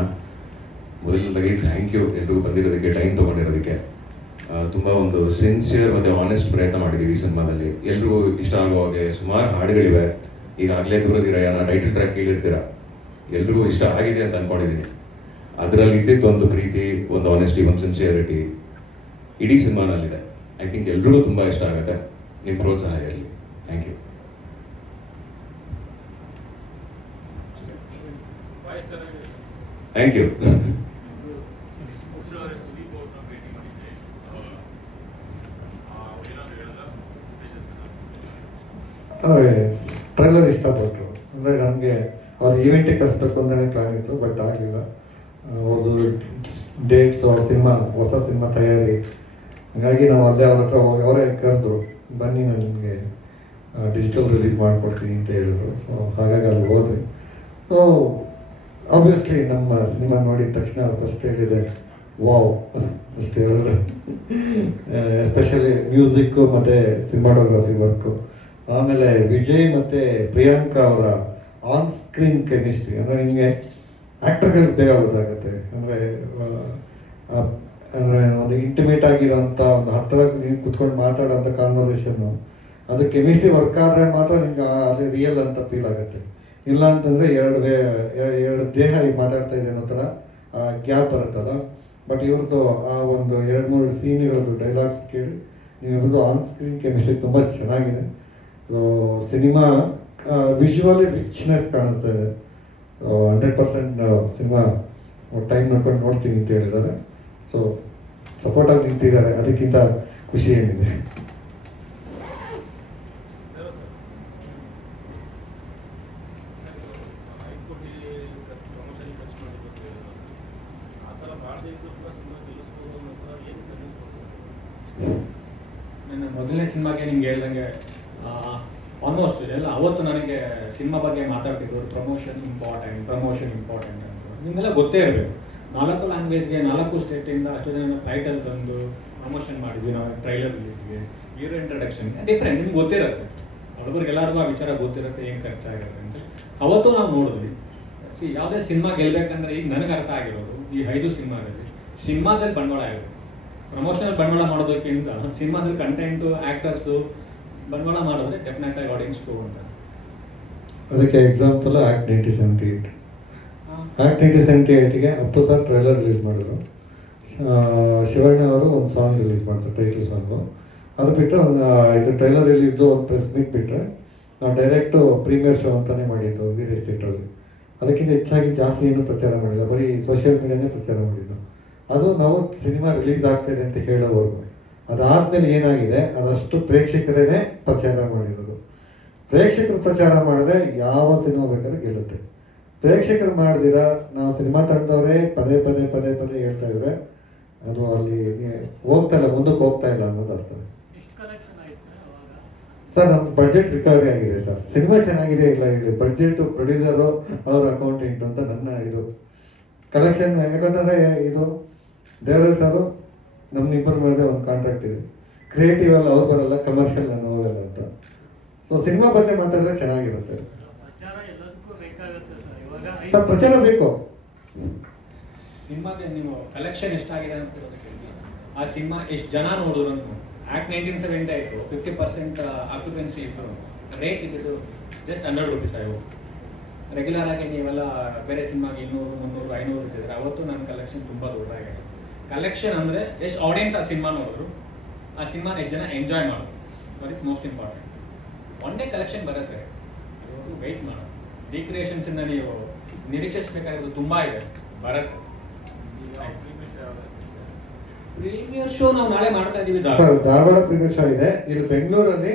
ಮೊದಲನೇದಾಗಿ ಥ್ಯಾಂಕ್ ಯು ಎಲ್ರಿಗೂ ಬಂದಿರೋದಕ್ಕೆ, ಟೈಮ್ ತೊಗೊಂಡಿರೋದಕ್ಕೆ. ತುಂಬ ಒಂದು ಸಿನ್ಸಿಯರ್ ಮತ್ತು ಆನೆಸ್ಟ್ ಪ್ರಯತ್ನ ಮಾಡಿದ್ದೀವಿ ಈ ಸಿನಿಮಾದಲ್ಲಿ. ಎಲ್ರಿಗೂ ಇಷ್ಟ ಆಗೋ ಹಾಗೆ ಸುಮಾರು ಹಾಡುಗಳಿವೆ. ಈಗಾಗಲೇ ದೂರದಿರಯಾನ ಟೈಟಲ್ ಟ್ರ್ಯಾಕ್ ಕೇಳಿರ್ತೀರ, ಎಲ್ರಿಗೂ ಇಷ್ಟ ಆಗಿದೆ ಅಂತ ಅಂದ್ಕೊಂಡಿದ್ದೀನಿ. ಅದರಲ್ಲಿ ಇದ್ದಿದ್ದು ಒಂದು ಪ್ರೀತಿ, ಒಂದು ಆನೆಸ್ಟಿ, ಒಂದು ಸಿನ್ಸಿಯರಿಟಿ ಇಡೀ ಸಿನಿಮಾನಲ್ಲಿದೆ. ಐ ಥಿಂಕ್ ಎಲ್ರಿಗೂ ತುಂಬ ಇಷ್ಟ ಆಗುತ್ತೆ. ನಿಮ್ಮ ಪ್ರೋತ್ಸಾಹ ಇರಲಿ. Thank you. Thank you. Trailer ಇಷ್ಟಪಟ್ಟರು. ಅಂದರೆ ನಮಗೆ ಅವ್ರು ಈವೆಂಟಿಗೆ ಕಳಿಸ್ಬೇಕು ಅಂತಲೇ ಪ್ಲ್ಯಾನ್ ಇತ್ತು, ಬಟ್ ಆಗಲಿಲ್ಲ. ಅವ್ರದ್ದು ಡೇಟ್ಸ್, ಅವ್ರ ಸಿನಿಮಾ, ಹೊಸ ಸಿನಿಮಾ ತಯಾರಿ, ಹಾಗಾಗಿ ನಾವು ಅಲ್ಲೇ ಅವ್ರ ಹತ್ರ ಹೋಗಿ ಅವರೇ ಕರೆದ್ರು, ಬನ್ನಿ ನಾನು ನಿಮಗೆ ಡಿಜಿಟಲ್ ರಿಲೀಸ್ ಮಾಡಿಕೊಡ್ತೀನಿ ಅಂತ ಹೇಳಿದ್ರು. ಸೊ ಹಾಗಾಗಿ ಅಲ್ಲಿ ಹೋದ್ವಿ. ಸೊ ಆಬ್ವಿಯಸ್ಲಿ ನಮ್ಮ ಸಿನಿಮಾ ನೋಡಿದ ತಕ್ಷಣ ಫಸ್ಟ್ ಹೇಳಿದೆ ವಾವ್ ಅಷ್ಟು ಹೇಳಿದ್ರು. ಎಸ್ಪೆಷಲಿ ಮ್ಯೂಸಿಕ್ಕು ಮತ್ತು ಸಿನಿಮಾಟೋಗ್ರಫಿ ವರ್ಕು, ಆಮೇಲೆ ವಿಜಯ್ ಮತ್ತು ಪ್ರಿಯಾಂಕಾ ಅವರ ಆನ್ ಸ್ಕ್ರೀನ್ ಕೆಮಿಸ್ಟ್ರಿ. ಅಂದರೆ ನಿಮಗೆ ಆ್ಯಕ್ಟರ್ಗಳಿಗೆ ಬೇಗ ಗೊತ್ತಾಗುತ್ತೆ. ಅಂದರೆ ಒಂದು ಇಂಟಿಮೇಟ್ ಆಗಿರೋಂಥ ಒಂದು ಹತ್ತಿರ ನೀವು ಕುತ್ಕೊಂಡು ಮಾತಾಡೋಂಥ ಕಾನ್ವರ್ಸೇಷನ್ನು, ಅದು ಕೆಮಿಸ್ಟ್ರಿ ವರ್ಕ್ ಆದರೆ ಮಾತ್ರ ನಿಮ್ಗೆ ಅಲ್ಲಿ ರಿಯಲ್ ಅಂತ ಫೀಲ್ ಆಗುತ್ತೆ. ಇಲ್ಲ ಅಂತಂದರೆ ಎರಡು ದೇಹ ಈಗ ಮಾತಾಡ್ತಾ ಇದೆ ಅನ್ನೋ ಥರ ಗ್ಯಾಪ್ ಬರುತ್ತಲ್ಲ. ಬಟ್ ಇವ್ರದ್ದು ಆ ಒಂದು 2-3 ಸೀನ್ಗಳದ್ದು ಡೈಲಾಗ್ಸ್ ಕೇಳಿ ನೀವಿಬ್ರದ್ದು ಆನ್ ಸ್ಕ್ರೀನ್ ಕೆಮಿಸ್ಟ್ರಿ ತುಂಬ ಚೆನ್ನಾಗಿದೆ. ಸೊ ಸಿನಿಮಾ ವಿಜುವಲಿ ರಿಚ್ನೆಸ್ ಕಾಣಿಸ್ತಾ ಇದೆ. 100% ಸಿನಿಮಾ ಟೈಮ್ ನೋಡ್ಕೊಂಡು ನೋಡ್ತೀನಿ ಅಂತ ಹೇಳಿದ್ದಾರೆ. ಸೊ ಸಪೋರ್ಟಾಗಿ ನಿಂತಿದ್ದಾರೆ, ಅದಕ್ಕಿಂತ ಖುಷಿ ಏನಿದೆ. ನನ್ನ ಮೊದಲನೇ ಸಿನಿಮಾಗೆ ನಿಮ್ಗೆ ಹೇಳ್ದಂಗೆ ಆಲ್ಮೋಸ್ಟ್ ಎಲ್ಲ ಅವತ್ತು ನನಗೆ ಸಿನಿಮಾ ಬಗ್ಗೆ ಮಾತಾಡ್ತಿದ್ರು, ಪ್ರಮೋಷನ್ ಇಂಪಾರ್ಟೆಂಟ್ ಅಂತ. ನಿಮಗೆಲ್ಲ ಗೊತ್ತೇ ಇರಬೇಕು, 4 ಲ್ಯಾಂಗ್ವೇಜ್ಗೆ 4 ಸ್ಟೇಟಿಂದ ಅಷ್ಟು ಜನ ಫ್ಲೈಟಲ್ಲಿ ತಂದು ಪ್ರಮೋಷನ್ ಮಾಡಿದ್ವಿ ನಾವು. ಟ್ರೈಲರ್ ರಿಲೀಸ್ಗೆ, ಹೀರೋ ಇಂಟ್ರಡಕ್ಷನ್ ಡಿಫ್ರೆಂಟ್, ನಿಮ್ಗೆ ಗೊತ್ತಿರುತ್ತೆ, ಹುಡುಗರಿಗೆಲ್ಲರಿಗೂ ಆ ವಿಚಾರ ಗೊತ್ತಿರುತ್ತೆ ಏನು ಖರ್ಚಾಗಿರುತ್ತೆ ಅಂತ. ಅವತ್ತು ನಾವು ನೋಡಿದ್ವಿ. ಯಾವುದೇ ಸಿನಿಮಾ ಗೆಲ್ಬೇಕಂದ್ರೆ ಈಗ ನನಗೆ ಅರ್ಥ ಆಗಿರೋದು ಈ 5 ಸಿನಿಮಾದಲ್ಲಿ ಬಂಡವಾಳ ಆಗಿರುತ್ತೆ. ಪ್ರಮೋಷನಲ್ ಬಂಡವಾಳ ಮಾಡೋದಕ್ಕಿಂತ ಸಿನಿಮಾದಲ್ಲಿ ಕಂಟೆಂಟು, ಆ್ಯಕ್ಟರ್ಸು ಬಂಡವಾಳ ಮಾಡಿದ್ರೆ ಡೆಫಿನೆಟ್ ಆಗಿ ಆಡಿಯನ್ಸ್ ತಗೊಂತಾರೆ. ಅದಕ್ಕೆ ಎಕ್ಸಾಂಪಲ್ ಆ್ಯಕ್ಟ್ 1978. ಆ್ಯಕ್ಟ್ 1978ಗೆ ಅಪ್ಪು ಸರ್ ಟ್ರೈಲರ್ ರಿಲೀಸ್ ಮಾಡಿದ್ರು. ಶಿವಣ್ಣ ಅವರು ಒಂದು ಸಾಂಗ್ ರಿಲೀಸ್ ಮಾಡಿದ್ರು, ಟೈಟಲ್ ಸಾಂಗು. ಅದು ಬಿಟ್ಟರೆ ಇದು ಟ್ರೈಲರ್ ರಿಲೀಸು ಒಂದು ಪ್ರೆಸ್ ಮೀಟ್ ಬಿಟ್ಟರೆ ನಾವು ಡೈರೆಕ್ಟು ಪ್ರೀಮಿಯರ್ ಶೋ ಅಂತಲೇ ಮಾಡಿದ್ದು ವೀರೇಶ್ ಥಿಯೇಟ್ರಲ್ಲಿ. ಅದಕ್ಕಿಂತ ಹೆಚ್ಚಾಗಿ ಜಾಸ್ತಿ ಏನು ಪ್ರಚಾರ ಮಾಡಿಲ್ಲ, ಬರೀ ಸೋಷಿಯಲ್ ಮೀಡಿಯಾನೇ ಪ್ರಚಾರ ಮಾಡಿದ್ದು. ಅದು ನಾವು ಸಿನಿಮಾ ರಿಲೀಸ್ ಆಗ್ತಾಯಿದೆ ಅಂತ ಹೇಳೋವರೆಗೂ. ಅದಾದಮೇಲೆ ಏನಾಗಿದೆ, ಅದಷ್ಟು ಪ್ರೇಕ್ಷಕರೇ ಪ್ರಚಾರ ಮಾಡಿರೋದು. ಪ್ರೇಕ್ಷಕರು ಪ್ರಚಾರ ಮಾಡಿದ್ರೆ ಯಾವ ಸಿನಿಮಾ ಬೇಕಾದ್ರೆ ಗೆಲ್ಲುತ್ತೆ. ಪ್ರೇಕ್ಷಕರು ಮಾಡ್ದಿರ ನಾವು ಸಿನಿಮಾ ತಂಡದವರೇ ಪದೇ ಹೇಳ್ತಾ ಇದ್ರೆ ಅದು ಅಲ್ಲಿ ಹೋಗ್ತಾ ಇಲ್ಲ, ಮುಂದಕ್ಕೆ ಹೋಗ್ತಾ ಇಲ್ಲ ಅನ್ನೋದು ಅರ್ಥ. ಸರ್ ನಮ್ದು ಬಡ್ಜೆಟ್ ರಿಕವರಿ ಆಗಿದೆ ಸರ್. ಸಿನಿಮಾ ಚೆನ್ನಾಗಿದೆ ಇಲ್ಲ ಇಲ್ಲಿ ಬಡ್ಜೆಟು ಪ್ರೊಡ್ಯೂಸರು ಅವ್ರ ಅಕೌಂಟೆಂಟ್ ಅಂತ ನನ್ನ ಇದು ಕಲೆಕ್ಷನ್. ಯಾಕಂತಂದರೆ ಇದು ದೇವರಾಜ್ ಸರು ನಮ್ಮಿಬ್ಬರ ಮೇಲೆ ಒಂದು ಕಾಂಟ್ರಾಕ್ಟ್ ಇದೆ. ಕ್ರಿಯೇಟಿವ್ ಅಲ್ಲಿ ಅವ್ರು ಬರಲ್ಲ, ಕಮರ್ಷಿಯಲ್ ಅನ್ನೋದಲ್ಲ ಅಂತ. ಸೊ ಸಿನಿಮಾ ಬಗ್ಗೆ ಮಾತಾಡಿದ್ರೆ ಚೆನ್ನಾಗಿರುತ್ತೆ ಸರ್. ಪ್ರಚಾರ ಬೇಕು. ಸಿನಿಮಾಗೆ ನೀವು ಕಲೆಕ್ಷನ್ ಎಷ್ಟಾಗಿದೆ ಅಂತ ಆ ಸಿನಿಮಾ ಎಷ್ಟು ಜನ ನೋಡಿದ್ರು ಅಂತ. ಆ್ಯಕ್ಟ್ 1970 ಆಯಿತು, 50% ಆಕ್ಯುಪೆನ್ಸಿ ಇತ್ತು, ರೇಟ್ ಇದ್ದಿದ್ದು ಜಸ್ಟ್ 100 ರೂಪೀಸ್ ಆಯಿತು. ರೆಗ್ಯುಲರ್ ಆಗಿ ನೀವೆಲ್ಲ ಬೇರೆ ಸಿನಿಮಾಗೆ 200, 300, 500 ಇಟ್ಟಿದ್ರೆ ಅವತ್ತು ನನ್ನ ಕಲೆಕ್ಷನ್ ತುಂಬ ದೊಡ್ಡದಾಗಿದೆ. ಕಲೆಕ್ಷನ್ ಅಂದರೆ ಎಷ್ಟು ಆಡಿಯನ್ಸ್ ಆ ಸಿನಿಮಾ ನೋಡಿದ್ರು, ಆ ಸಿನಿಮಾನ ಎಷ್ಟು ಜನ ಎಂಜಾಯ್ ಮಾಡೋದು, that is most important. One day collection ಬರುತ್ತೆ, ಅದು ವೆಯ್ಟ್ ಮಾಡೋದು. ಡಿಕ್ರಿಯೇಷನ್ಸಿಂದ ನೀವು ನಿರೀಕ್ಷಿಸಬೇಕಾಗಿರೋದು ತುಂಬ ಇದೆ, ಬರುತ್ತೆ. ಪ್ರೀಮಿಯರ್ ಶೋ ನಾವು ನಾಳೆ ಮಾಡ್ತಾ ಇದ್ದೀವಿ ಸರ್. ಧಾರವಾಡ ಪ್ರೀಮಿಯರ್ ಶೋ ಇದೆ. ಇಲ್ಲಿ ಬೆಂಗಳೂರಲ್ಲಿ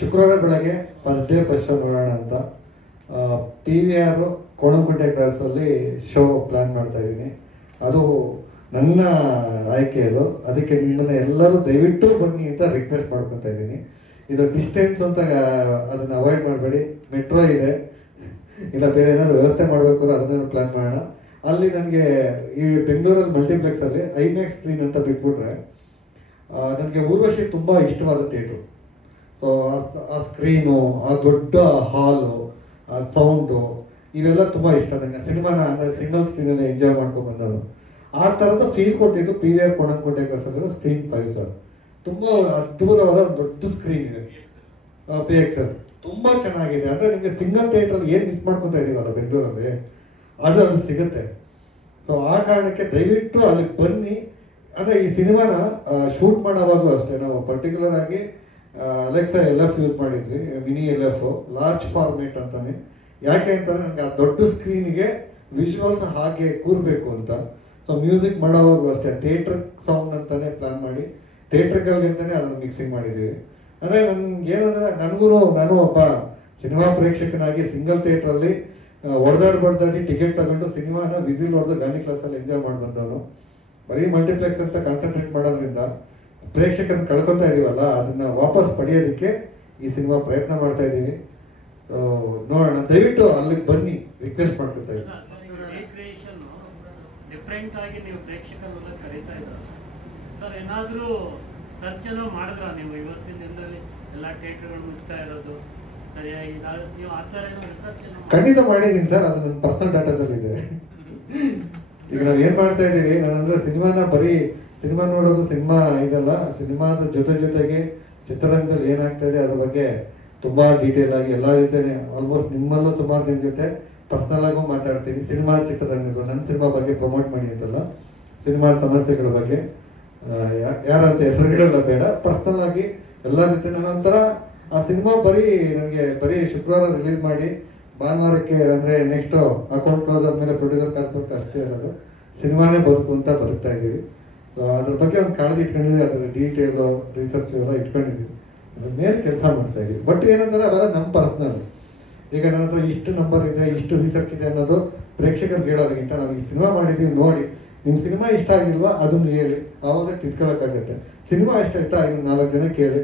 ಶುಕ್ರವಾರ ಬೆಳಗ್ಗೆ ಫಸ್ಟ್ ಶೋ ನೋಡೋಣ ಅಂತ PVR ಕೋಣಂಕುಂಟೆ ಕ್ರಾಸಲ್ಲಿ ಶೋ ಪ್ಲ್ಯಾನ್ ಮಾಡ್ತಾ ಇದ್ದೀನಿ. ಅದು ನನ್ನ ಆಯ್ಕೆ ಅದು. ಅದಕ್ಕೆ ನಿಮ್ಮನ್ನು ಎಲ್ಲರೂ ದಯವಿಟ್ಟು ಬನ್ನಿ ಅಂತ ರಿಕ್ವೆಸ್ಟ್ ಮಾಡ್ಕೊತಾ ಇದ್ದೀನಿ. ಇದು ಡಿಸ್ಟೆನ್ಸ್ ಅಂತ ಅದನ್ನು ಅವಾಯ್ಡ್ ಮಾಡಬೇಡಿ. ಮೆಟ್ರೋ ಇದೆ, ಇಲ್ಲ ಬೇರೆ ಏನಾದ್ರು ವ್ಯವಸ್ಥೆ ಮಾಡಬೇಕು ಅದನ್ನೇನು ಪ್ಲ್ಯಾನ್ ಮಾಡೋಣ. ಅಲ್ಲಿ ನನಗೆ ಈ ಬೆಂಗಳೂರಲ್ಲಿ ಮಲ್ಟಿಪ್ಲೆಕ್ಸಲ್ಲಿ ಐಮ್ಯಾಕ್ಸ್ ಸ್ಕ್ರೀನ್ ಅಂತ ಬಿಟ್ಬಿಟ್ರೆ ನನಗೆ ಊರ್ವಶಿ ತುಂಬ ಇಷ್ಟವಾದ ಥಿಯೇಟ್ರು. ಸೊ ಆ ಸ್ಕ್ರೀನು, ಆ ದೊಡ್ಡ ಹಾಲು, ಆ ಸೌಂಡು, ಇವೆಲ್ಲ ತುಂಬ ಇಷ್ಟ ನನಗೆ. ಸಿನಿಮಾನ ಅಂದರೆ ಸಿಂಗಲ್ ಸ್ಕ್ರೀನಲ್ಲಿ ಎಂಜಾಯ್ ಮಾಡ್ಕೊಂಡು ಬಂದನು. ಆ ಥರದ ಫೀಲ್ ಕೊಟ್ಟಿದ್ದು PVR ಕೋಣಂಕುಂಟೆ ಕ್ರಾಸಲ್ಲಿರೋ ಸ್ಕ್ರೀನ್ 5 ಸರ್. ತುಂಬ ಅದ್ಭುತವಾದ ದೊಡ್ಡ ಸ್ಕ್ರೀನ್ ಇದೆ. PXL ತುಂಬ ಚೆನ್ನಾಗಿದೆ. ಅಂದರೆ ನಿಮಗೆ ಸಿಂಗಲ್ ಥಿಯೇಟ್ರಲ್ಲಿ ಏನು ಮಿಸ್ ಮಾಡ್ಕೊತಾ ಇದ್ದೀವಲ್ಲ ಬೆಂಗಳೂರಲ್ಲಿ, ಅದು ಅಲ್ಲಿ ಸಿಗುತ್ತೆ. ಸೊ ಆ ಕಾರಣಕ್ಕೆ ದಯವಿಟ್ಟು ಅಲ್ಲಿಗೆ ಬನ್ನಿ. ಅಂದರೆ ಈ ಸಿನಿಮಾನ ಶೂಟ್ ಮಾಡೋವಾಗಲೂ ಅಷ್ಟೇ ನಾವು ಪರ್ಟಿಕ್ಯುಲರ್ ಆಗಿ ಅಲೆಕ್ಸಾ LF ಯೂಸ್ ಮಾಡಿದ್ವಿ, ಮಿನಿ LF ಲಾರ್ಜ್ ಫಾರ್ಮೇಟ್ ಅಂತಾನೆ. ಯಾಕೆ ಅಂತಂದರೆ ನನಗೆ ಆ ದೊಡ್ಡ ಸ್ಕ್ರೀನಿಗೆ ವಿಜುವಲ್ಸ್ ಹಾಗೆ ಕೂರಬೇಕು ಅಂತ. ಸೊ ಮ್ಯೂಸಿಕ್ ಮಾಡೋವಾಗಲೂ ಅಷ್ಟೇ ಥಿಯೇಟ್ರ್ ಸೌಂಡ್ ಅಂತಲೇ ಪ್ಲ್ಯಾನ್ ಮಾಡಿ ಥಿಯೇಟ್ರಿಕಲ್ಗೆ ಅಂತಲೇ ಅದನ್ನು ಮಿಕ್ಸಿಂಗ್ ಮಾಡಿದ್ದೀವಿ. ಅಂದರೆ ನನಗೇನಂದರೆ ನಾನು ಒಬ್ಬ ಸಿನಿಮಾ ಪ್ರೇಕ್ಷಕನಾಗಿ ಸಿಂಗಲ್ ಥಿಯೇಟ್ರಲ್ಲಿ ಹೊಡೆದಾಡಿ ಟಿಕೆಟ್ ತಗೊಂಡು ಸಿನಿಮಾನ ವಿಸಿಲ್ ಹೊಡೆದು ಗಾಂಧಿ ಕ್ಲಾಸಲ್ಲಿ ಎಂಜಾಯ್ ಮಾಡಿ ಬಂದವನು. ಬರೀ ಮಲ್ಟಿಪ್ಲೆಕ್ಸ್ ಅಂತ ಕಾನ್ಸಂಟ್ರೇಟ್ ಮಾಡೋದ್ರಿಂದ ಪ್ರೇಕ್ಷಕರನ್ನ ಕಳ್ಕೊತಾ ಇದ್ದೀವಲ್ಲ, ಅದನ್ನು ವಾಪಸ್ ಪಡೆಯೋದಕ್ಕೆ ಈ ಸಿನಿಮಾ ಪ್ರಯತ್ನ ಮಾಡ್ತಾ ಇದ್ದೀವಿ. ನೋಡೋಣ, ದಯವಿಟ್ಟು ಅಲ್ಲಿಗೆ ಬನ್ನಿ ರಿಕ್ವೆಸ್ಟ್ ಮಾಡ್ಕೊತಾ ಇದ್ದೀನಿ. ಡಿಫ್ರೆಂಟ್ ಆಗಿ ನೀವು ಪ್ರೇಕ್ಷಕರನ್ನ ಕರೀತಾ ಇದ್ದೀರಾ ಸರ್, ಏನಾದರೂ ಸರ್ಚನ್ನು ಮಾಡಿದ್ರ ನೀವು ಇವತ್ತಿನ ದಿನದಲ್ಲಿ ಎಲ್ಲ ಥಿಯೇಟರ್ಗಳು ಮುಟ್ತಾ ಇರೋದು ಸರಿಯಾಗಿ ನೀವು ಆ ಥರ ಏನೋ ರಿಸರ್ಚ್? ಖಂಡಿತ ಮಾಡಿದ್ದೀನಿ ಸರ್, ಅದು ನನ್ನ ಪರ್ಸನಲ್ ಡಾಟಾದಲ್ಲಿದೆ. ಈಗ ನಾವು ಏನು ಮಾಡ್ತಾ ಇದ್ದೀವಿ, ನಾನಂದರೆ ಸಿನಿಮಾನ ಬರೀ ಸಿನಿಮಾ ನೋಡೋದು ಸಿನಿಮಾ ಇದಲ್ಲ, ಸಿನಿಮಾದ ಜೊತೆಗೆ ಚಿತ್ರರಂಗದಲ್ಲಿ ಏನಾಗ್ತಾ ಇದೆ ಅದ್ರ ಬಗ್ಗೆ ತುಂಬ ಡೀಟೇಲ್ ಆಗಿ ಎಲ್ಲ ಜೊತೆ ಆಲ್ಮೋಸ್ಟ್ ನಿಮ್ಮಲ್ಲೂ ಸುಮಾರು ಜನ ಜೊತೆ ಪರ್ಸ್ನಲ್ ಆಗು ಮಾತಾಡ್ತೀನಿ. ಸಿನಿಮಾ ಚಿತ್ರರಂಗದ್ದು ನನ್ನ ಸಿನಿಮಾ ಬಗ್ಗೆ ಪ್ರಮೋಟ್ ಮಾಡಿ ಅಂತಲ್ಲ, ಸಿನಿಮಾ ಸಮಸ್ಯೆಗಳ ಬಗ್ಗೆ ಯಾರಂತ ಹೆಸರುಗಳೆಲ್ಲ ಬೇಡ, ಪರ್ಸ್ನಲ್ ಆಗಿ ಎಲ್ಲ ಜೊತೆ ನಾನೊಂಥರ ಆ ಸಿನಿಮಾ ನನಗೆ ಶುಕ್ರವಾರ ರಿಲೀಸ್ ಮಾಡಿ ಭಾನುವಾರಕ್ಕೆ ಅಂದರೆ ನೆಕ್ಸ್ಟ್ ಅಕೌಂಟ್ ಕ್ಲೋಸ್ ಆದಮೇಲೆ ಪ್ರೊಡ್ಯೂಸರ್ ಕಾಸು ಬರ್ತಾ ಅಷ್ಟೇ ಅಲ್ಲದು ಸಿನಿಮಾನೇ ಬದುಕು ಅಂತ ಬದುಕ್ತಾ ಇದ್ದೀವಿ. ಸೊ ಅದ್ರ ಬಗ್ಗೆ ಒಂದು ಕಾಳಜಿ ಇಟ್ಕೊಂಡಿದ್ದೀವಿ, ಅದರ ಡೀಟೇಲು ರಿಸರ್ಚ್ ಎಲ್ಲ ಇಟ್ಕೊಂಡಿದ್ದೀವಿ, ಅದ್ರ ಮೇಲೆ ಕೆಲಸ ಮಾಡ್ತಾ ಇದ್ದೀವಿ. ಬಟ್ ಏನಂದರೆ ಅವೆಲ್ಲ ನಮ್ಮ ಪರ್ಸ್ನಲ್. ಈಗ ನನ್ನ ಹತ್ರ ಇಷ್ಟು ನಂಬರ್ ಇದೆ, ಇಷ್ಟು ರಿಸರ್ಚ್ ಇದೆ ಅನ್ನೋದು ಪ್ರೇಕ್ಷಕರಿಗೆ ಹೇಳೋದಕ್ಕಿಂತ ನಾವು ಈ ಸಿನಿಮಾ ಮಾಡಿದ್ದೀವಿ ನೋಡಿ, ನಿಮ್ಮ ಸಿನಿಮಾ ಇಷ್ಟ ಆಗಿಲ್ವಾ ಅದನ್ನು ಹೇಳಿ, ಆವಾಗ ತಿಳ್ಕೊಳಕ್ಕಾಗತ್ತೆ. ಸಿನಿಮಾ ಇಷ್ಟ ಆಯ್ತಾ ಇನ್ನೊಂದು 4 ಜನ ಕೇಳಿ,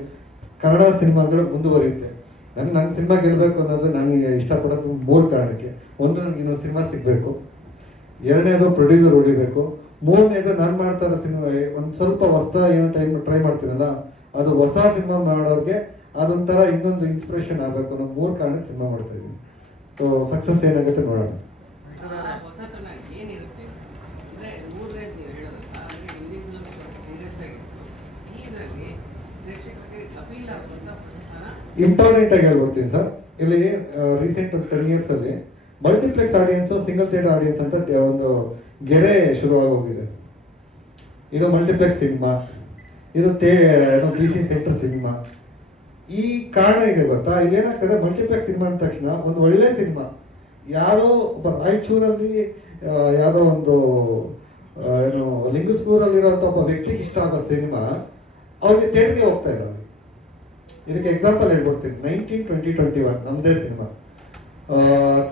ಕನ್ನಡ ಸಿನಿಮಾಗಳು ಮುಂದುವರಿಯುತ್ತೆ. ನನ್ನ ಸಿನಿಮಾ ಗೆಲ್ಲಬೇಕು ಅನ್ನೋದು ನನಗೆ ಇಷ್ಟಪಡೋದು 3 ಕಾರಣಕ್ಕೆ. ಒಂದು, ನನಗೆ ಇನ್ನೊಂದು ಸಿನಿಮಾ ಸಿಗಬೇಕು. 2ನೇದು ಪ್ರೊಡ್ಯೂಸರ್ ಉಳಿಬೇಕು. 3ನೇದು ನಾನು ಮಾಡ್ತಾ ಇರೋ ಸಿನಿಮಾ ಒಂದು ಸ್ವಲ್ಪ ಹೊಸ ಏನೋ ಟ್ರೈ ಮಾಡ್ತೀನಲ್ಲ, ಅದು ಹೊಸ ಸಿನಿಮಾ ಮಾಡೋರಿಗೆ ಅದೊಂಥರ ಇನ್ನೊಂದು ಇನ್ಸ್ಪಿರೇಷನ್ ಆಗಬೇಕು ಅನ್ನೋ 3 ಕಾರಣಕ್ಕೆ ಸಿನಿಮಾ ಮಾಡ್ತಾ ಇದ್ದೀನಿ. ಸೊ ಸಕ್ಸಸ್ ಏನಾಗುತ್ತೆ ನೋಡೋಣ. ಹೊಸತನ ಏನಿರುತ್ತೆ ಅಂದರೆ 3ನೇದು ನೀವು ಹೇಳೋದಲ್ಲ, ಅಂದರೆ ಹಿಂದಿ ಫಿಲಮ್ ಸ್ವಲ್ಪ ಸೀರಿಯಸ್ ಆಗಿತ್ತು, ಇದರಲ್ಲಿ ಪ್ರೇಕ್ಷಕರಿಗೆ ಅಪೀಲ್ ಆಗುವಂಥ ಹೊಸತನ ಇಂಪಾರ್ಟೆಂಟ್ ಆಗಿ ಹೇಳ್ಬಿಡ್ತೀನಿ ಸರ್. ಇಲ್ಲಿ ರೀಸೆಂಟ್ 10 yearsಲ್ಲಿ multiplex audience, single theatre audience ಅಂತ ಒಂದು ಗೆರೆ ಶುರುವಾಗಿ ಹೋಗಿದೆ. ಇದು ಮಲ್ಟಿಪ್ಲೆಕ್ಸ್ ಸಿನಿಮಾ, ಇದು BC ಸೆಂಟರ್ ಸಿನಿಮಾ. ಈ ಕಾರಣ ಇದೆ ಗೊತ್ತಾ, ಇಲ್ಲೇನಾಗ್ತದೆ, ಮಲ್ಟಿಪ್ಲೆಕ್ಸ್ ಸಿನಿಮಾ ಅಂದ ತಕ್ಷಣ ಒಂದು ಒಳ್ಳೆ ಸಿನಿಮಾ ಯಾರೋ ಒಬ್ಬ ರಾಯಚೂರಲ್ಲಿ ಯಾವುದೋ ಒಂದು ಲಿಂಗಸ್ಪೂರಲ್ಲಿರೋಂಥ ಒಬ್ಬ ವ್ಯಕ್ತಿಗೆ ಇಷ್ಟ ಆಗೋ ಸಿನಿಮಾ ಅವ್ರಿಗೆ ಥಿಯೇಟ್ರಿಗೆ ಹೋಗ್ತಾ ಇಲ್ಲ. ಇದಕ್ಕೆ ಎಕ್ಸಾಂಪಲ್ ಹೇಳ್ಬಿಡ್ತೀನಿ. 1920-21 ನಮ್ಮದೇ ಸಿನಿಮಾ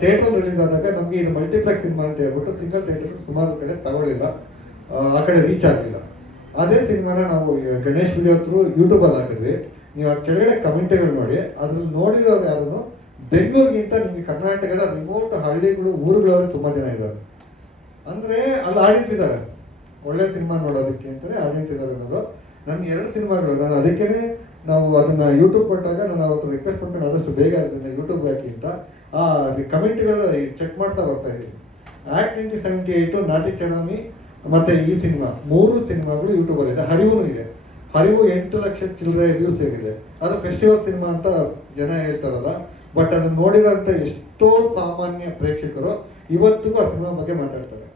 ಥಿಯೇಟ್ರಲ್ಲಿ ರಿಲೀಸ್ ಆದಾಗ ನಮಗೆ ಇದು ಮಲ್ಟಿಪ್ಲೆಕ್ಸ್ ಸಿನಿಮಾ ಅಂತ ಹೇಳ್ಬಿಟ್ಟು ಸಿಂಗಲ್ ಥಿಯೇಟರ್ ಸುಮಾರು ಕಡೆ ತಗೊಳ್ಳಿಲ್ಲ, ಆ ಕಡೆ ರೀಚ್ ಆಗಲಿಲ್ಲ. ಅದೇ ಸಿನಿಮಾನ ನಾವು ಗಣೇಶ್ ವಿಡಿಯೋ ಥ್ರೂ ಯೂಟ್ಯೂಬಲ್ಲಿ ಹಾಕಿದ್ವಿ. ನೀವು ಆ ಕೆಳಗಡೆ ಕಮೆಂಟ್ಗಳು ನೋಡಿ, ಅದ್ರಲ್ಲಿ ನೋಡಿರೋರು ಯಾರು ಬೆಂಗಳೂರಿಗಿಂತ ನಿಮಗೆ ಕರ್ನಾಟಕದ ರಿಮೋಟ್ ಹಳ್ಳಿಗಳು ಊರುಗಳವರು ತುಂಬ ಜನ ಇದ್ದಾರೆ. ಅಂದರೆ ಅಲ್ಲಿ ಆಡಿಯನ್ಸ್ ಇದ್ದಾರೆ, ಒಳ್ಳೆ ಸಿನಿಮಾ ನೋಡೋದಕ್ಕೆ ಅಂತಲೇ ಆಡಿಯನ್ಸ್ ಇದ್ದಾರೆ ಅನ್ನೋದು. ನನ್ನ 2 ಸಿನಿಮಾಗಳು ನಾನು ಅದಕ್ಕೇ ನಾವು ಅದನ್ನು ಯೂಟ್ಯೂಬ್ ಕೊಟ್ಟಾಗ ನಾನು ಅವತ್ತು ರಿಕ್ವೆಸ್ಟ್ ಮಾಡ್ಕೊಂಡು ಆದಷ್ಟು ಬೇಗ ಅದನ್ನು ಯೂಟ್ಯೂಬ್ ಹಾಕಿ ಅಂತ ಆ ಕಮೆಂಟ್ಗಳು ಚೆಕ್ ಮಾಡ್ತಾ ಬರ್ತಾ ಇದ್ದೀನಿ. ಆ್ಯಕ್ಟ್ 1978, ನಾತಿ ಚಲಾಮಿ ಮತ್ತು ಈ ಸಿನಿಮಾ 3 ಸಿನಿಮಾಗಳು ಯೂಟ್ಯೂಬಲ್ಲಿದೆ. ಹರಿವು ಇದೆ. ಹರಿವು 8 ಲಕ್ಷ ಚಿಲ್ಲರೆ ವ್ಯೂಸ್ ಆಗಿದೆ. ಅದು ಫೆಸ್ಟಿವಲ್ ಸಿನಿಮಾ ಅಂತ ಜನ ಹೇಳ್ತಾರಲ್ಲ, ಬಟ್ ಅದನ್ನು ನೋಡಿರೋಂಥ ಎಷ್ಟೋ ಸಾಮಾನ್ಯ ಪ್ರೇಕ್ಷಕರು ಇವತ್ತಿಗೂ ಆ ಸಿನಿಮಾ ಬಗ್ಗೆ ಮಾತಾಡ್ತಾರೆ.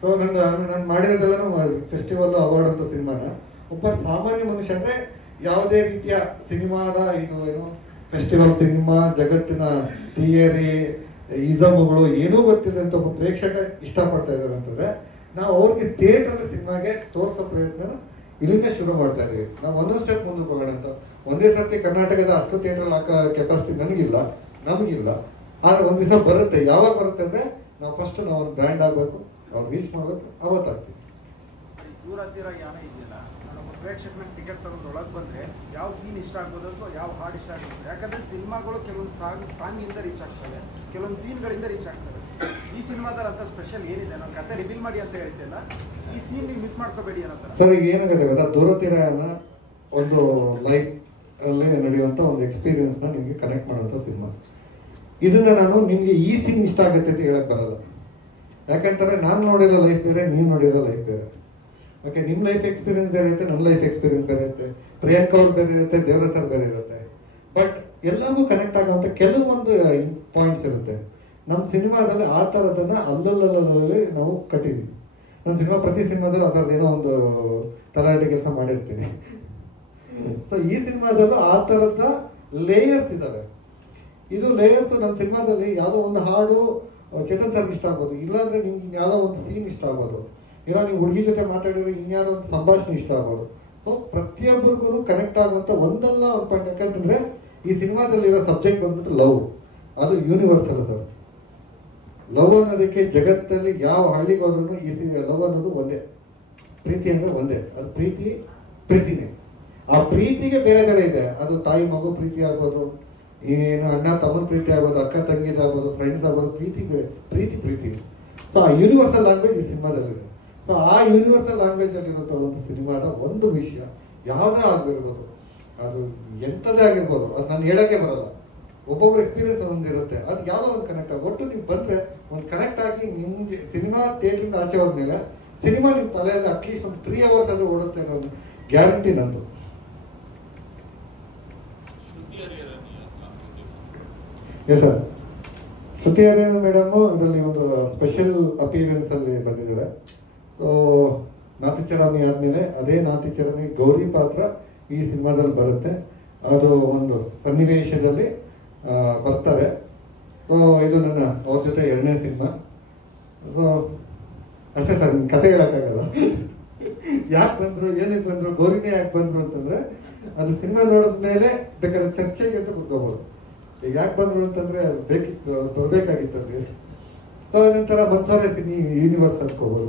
ಸೊ ನಾನು ಮಾಡಿರೋದೆಲ್ಲನೂ ಫೆಸ್ಟಿವಲ್ ಅವಾರ್ಡ್ ಅಂತ ಸಿನಿಮಾನ ಒಬ್ಬ ಸಾಮಾನ್ಯ ಮನುಷ್ಯ, ಅಂದರೆ ಯಾವುದೇ ರೀತಿಯ ಸಿನಿಮಾದ ಫೆಸ್ಟಿವಲ್ ಸಿನಿಮಾ, ಜಗತ್ತಿನ ಥಿಯರಿ ಇಸಮ್ಗಳು ಏನೂ ಗೊತ್ತಿಲ್ಲದಂಥ ಒಬ್ಬ ಪ್ರೇಕ್ಷಕ ಇಷ್ಟಪಡ್ತಾ ಇದ್ದಾರೆ ಅಂತಂದರೆ ನಾವು ಅವ್ರಿಗೆ ಥಿಯೇಟ್ರಲ್ಲಿ ಸಿನಿಮಾಗೆ ತೋರಿಸೋ ಪ್ರಯತ್ನ ಇಲ್ಲಿಂದ ಶುರು ಮಾಡ್ತಾ ಇದ್ದೀವಿ. ನಾವು ಒಂದೊಂದು ಸ್ಟೆಪ್ ಮುಂದಕ್ಕೆ ಹೋಗೋಣ ಅಂತ. ಒಂದೇ ಸರ್ತಿ ಕರ್ನಾಟಕದ ಅಷ್ಟು ಥಿಯೇಟ್ರಲ್ಲಿ ಹಾಕೋ ಕೆಪಾಸಿಟಿ ನಮಗಿಲ್ಲ. ಆದರೆ ಒಂದು ದಿವಸ ಬರುತ್ತೆ. ಯಾವಾಗ ಬರುತ್ತೆ ಅಂದರೆ ನಾವು ಫಸ್ಟ್ ನಾವು ಒಂದು ಬ್ರ್ಯಾಂಡ್ ಆಗಬೇಕು, ಅವ್ರು ರೀಚ್ ಮಾಡಬೇಕು, ಅವತ್ತಾಗ್ತೀವಿ. ದೂರ ಹತ್ತಿರ ಯಾನ ಇದೆಯಲ್ಲ, ನಾನೊಬ್ಬ ಪ್ರೇಕ್ಷಕನ ಟಿಕೆಟ್ ತಗೊಂಡು ಒಳಗೆ ಬಂದರೆ ಯಾವ ಸೀನ್ ಇಷ್ಟ ಆಗ್ಬೋದು ಅಥವಾ ಯಾವ ಹಾಡು ಇಷ್ಟ ಆಗ್ಬೋದು. ಯಾಕಂದರೆ ಸಿನಿಮಾಗಳು ಕೆಲವೊಂದು ಸಾಂಗಿಂದ ರೀಚ್ ಆಗ್ತವೆ, ಕೆಲವೊಂದು ಸೀನ್ಗಳಿಂದ ರೀಚ್ ಆಗ್ತವೆ. ಈ ಸಿನಿಮಾದಲ್ಲಿ ಅಂತ ಸ್ಪೆಷಲ್ ಏನಿದೆ, ನಾನು ಕತೆ ರಿವೀಲ್ ಮಾಡಿ ಅಂತ ಹೇಳ್ತಿಲ್ಲ, ಈ ಸೀನ್ ನೀವು ಮಿಸ್ ಮಾಡ್ಕೋಬೇಡಿ ಅನ್ನೋ ಸರ್. ಈಗ ಏನಾಗುತ್ತೆ ಗೊತ್ತಾ, ದೂರತೀರ ಒಂದು ಲೈಫ್ ಅಲ್ಲಿ ನಡೆಯುವಂಥ ಒಂದು ಎಕ್ಸ್ಪೀರಿಯನ್ಸ್ನ ನಿಮಗೆ ಕನೆಕ್ಟ್ ಮಾಡುವಂಥ ಸಿನಿಮಾ. ಇದನ್ನು ನಾನು ನಿಮಗೆ ಈ ಸೀನ್ ಇಷ್ಟ ಆಗುತ್ತೆ ಅಂತ ಹೇಳಕ್ಕೆ ಬರಲ್ಲ. ಯಾಕಂತಾರೆ ನಾನು ನೋಡಿರೋ ಲೈಫ್ ಬೇರೆ, ನೀವು ನೋಡಿರೋ ಲೈಫ್ ಬೇರೆ. ಓಕೆ, ನಿಮ್ಮ ಲೈಫ್ ಎಕ್ಸ್ಪೀರಿಯನ್ಸ್ ಬೇರೆ ಇರುತ್ತೆ, ನನ್ನ ಲೈಫ್ ಎಕ್ಸ್ಪೀರಿಯನ್ಸ್ ಬೇರೆ ಇರುತ್ತೆ, ಪ್ರಿಯಾಂಕಾ ಅವ್ರು ಬೇರೆ ಇರುತ್ತೆ, ದೇವರ ಸರ್ ಬೇರೆ ಇರುತ್ತೆ. ಬಟ್ ಎಲ್ಲರಿಗೂ ಕನೆಕ್ಟ್ ಆಗೋವಂಥ ಕೆಲವೊಂದು ಪಾಯಿಂಟ್ಸ್ ಇರುತ್ತೆ. ನಮ್ಮ ಸಿನಿಮಾದಲ್ಲಿ ಆ ಥರದನ್ನು ಅಲ್ಲಲ್ಲಿ ನಾವು ಕಟ್ಟಿದ್ದೀವಿ. ನನ್ನ ಸಿನಿಮಾ ಪ್ರತಿ ಸಿನಿಮಾದಲ್ಲೂ ಆ ಥರದ್ದು ಏನೋ ಒಂದು ತಲಾಟೆ ಕೆಲಸ ಮಾಡಿರ್ತೀನಿ. ಸೊ ಈ ಸಿನಿಮಾದಲ್ಲೂ ಆ ಥರದ ಲೇಯರ್ಸ್ ಇದ್ದಾವೆ. ಇದು ಲೇಯರ್ಸ್ ನಮ್ಮ ಸಿನಿಮಾದಲ್ಲಿ ಯಾವುದೋ ಒಂದು ಹಾಡು ಚೇತನ್ ಸರ್ಗೆ ಇಷ್ಟ ಆಗ್ಬೋದು, ಇಲ್ಲಾಂದರೆ ನಿಮ್ಗೆ ಯಾವುದೋ ಒಂದು ಸೀನ್ ಇಷ್ಟ ಆಗ್ಬೋದು, ಇಲ್ಲ ನೀವು ಹುಡುಗಿ ಜೊತೆ ಮಾತಾಡಿದ್ರೆ ಇನ್ಯಾವುದೋ ಒಂದು ಸಂಭಾಷಣೆ ಇಷ್ಟ ಆಗ್ಬೋದು. ಸೊ ಪ್ರತಿಯೊಬ್ಬರಿಗೂ ಕನೆಕ್ಟ್ ಆಗುವಂಥ ಒಂದಲ್ಲ ಒಂದು ಪಾಯಿಂಟ್. ಯಾಕಂತಂದರೆ ಈ ಸಿನಿಮಾದಲ್ಲಿರೋ ಸಬ್ಜೆಕ್ಟ್ ಬಂದ್ಬಿಟ್ಟು ಲವ್. ಅದು ಯೂನಿವರ್ಸಲ್ ಸರ್. ಲವ್ ಅನ್ನೋದಕ್ಕೆ ಜಗತ್ತಲ್ಲಿ ಯಾವ ಹಳ್ಳಿಗೆ ಹೋದ್ರೂ ಈ ಲವ್ ಅನ್ನೋದು ಒಂದೇ. ಪ್ರೀತಿ ಅಂದರೆ ಒಂದೇ, ಅದು ಪ್ರೀತಿನೇ. ಆ ಪ್ರೀತಿಗೆ ಬೇರೆ ಬೇರೆ ಇದೆ. ಅದು ತಾಯಿ ಮಗು ಪ್ರೀತಿ ಆಗ್ಬೋದು, ಏನು ಅಣ್ಣ ತಮ್ಮನ ಪ್ರೀತಿ ಆಗ್ಬೋದು, ಅಕ್ಕ ತಂಗಿದಾಗ್ಬೋದು, ಫ್ರೆಂಡ್ಸ್ ಆಗ್ಬೋದು. ಪ್ರೀತಿ ಬೇರೆ, ಪ್ರೀತಿ. ಸೊ ಆ ಯೂನಿವರ್ಸಲ್ ಲ್ಯಾಂಗ್ವೇಜ್ ಈ ಸಿನಿಮಾದಲ್ಲಿದೆ. ಸೊ ಆ ಯೂನಿವರ್ಸಲ್ ಲ್ಯಾಂಗ್ವೇಜಲ್ಲಿರುವಂಥ ಒಂದು ಸಿನಿಮಾದ ಒಂದು ವಿಷಯ ಯಾವುದೇ ಆಗಿರ್ಬೋದು, ಅದು ಎಂಥದೇ ಆಗಿರ್ಬೋದು, ಅದು ನಾನು ಹೇಳೋಕ್ಕೆ ಬರಲ್ಲ. ಒಬ್ಬೊಬ್ಬರ ಎಕ್ಸ್ಪೀರಿಯನ್ಸ್ ಒಂದಿರುತ್ತೆ, ಅದು ಯಾವುದೋ ಒಂದು ಕನೆಕ್ಟ್ ಆಗಿ ಒಟ್ಟು ನೀವು ಬಂದರೆ ಒಂದು ಕನೆಕ್ಟ್ ಆಗಿ ನಿಮಗೆ ಸಿನಿಮಾ ಥಿಯೇಟ್ರಿಂದ ಆಚೆ ಹೋದ್ಮೇಲೆ ಸಿನಿಮಾ ನಿಮ್ಮ ತಲೆಯಲ್ಲಿ ಅಟ್ಲೀಸ್ಟ್ ಒಂದು 3 hours ಆದರೂ ಓಡುತ್ತೆ ಅನ್ನೋ ಒಂದು ಗ್ಯಾರಂಟಿ ನಂದು. Yes sir. Shruti Hariharan madam ಇದರಲ್ಲಿ ಒಂದು ಸ್ಪೆಷಲ್ ಅಪಿಯರೆನ್ಸಲ್ಲಿ ಬಂದಿದ್ದಾರೆ. ಸೊ ನಾತಿಚರಾಮಿ ಆದಮೇಲೆ ಅದೇ ನಾತಿಚರಾಮಿ ಗೌರಿ ಪಾತ್ರ ಈ ಸಿನಿಮಾದಲ್ಲಿ ಬರುತ್ತೆ. ಅದು ಒಂದು ಸನ್ನಿವೇಶದಲ್ಲಿ ಬರ್ತಾರೆ. ಸೊ ಇದು ನನ್ನ ಅವ್ರ ಜೊತೆ 2ನೇ ಸಿನಿಮಾ. ಸೊ ಅಷ್ಟೇ ಸರ್, ನಿಮ್ಗೆ ಕತೆ ಹೇಳೋಕ್ಕಾಗಲ್ಲ. ಯಾಕೆ ಬಂದರು, ಏನಕ್ಕೆ ಬಂದರು, ಗೌರಿನೇ ಯಾಕೆ ಬಂದರು ಅಂತಂದರೆ ಅದು ಸಿನಿಮಾ ನೋಡಿದ ಮೇಲೆ ಬೇಕಾದ್ರೆ ಚರ್ಚೆಗೆ ಅಂತ ಕುತ್ಕೋಬೋದು. ಈಗ ಯಾಕೆ ಬಂದರು ಅಂತಂದರೆ ಅದು ಬೇಕಿತ್ತು, ಬರಬೇಕಾಗಿತ್ತು ಅಲ್ಲಿ. ಸೊ ಅದೊಂಥರ ಮನ್ಸೋರೆ ಯೂನಿವರ್ಸ್ ಅಂದ್ಕೋಬೋದು.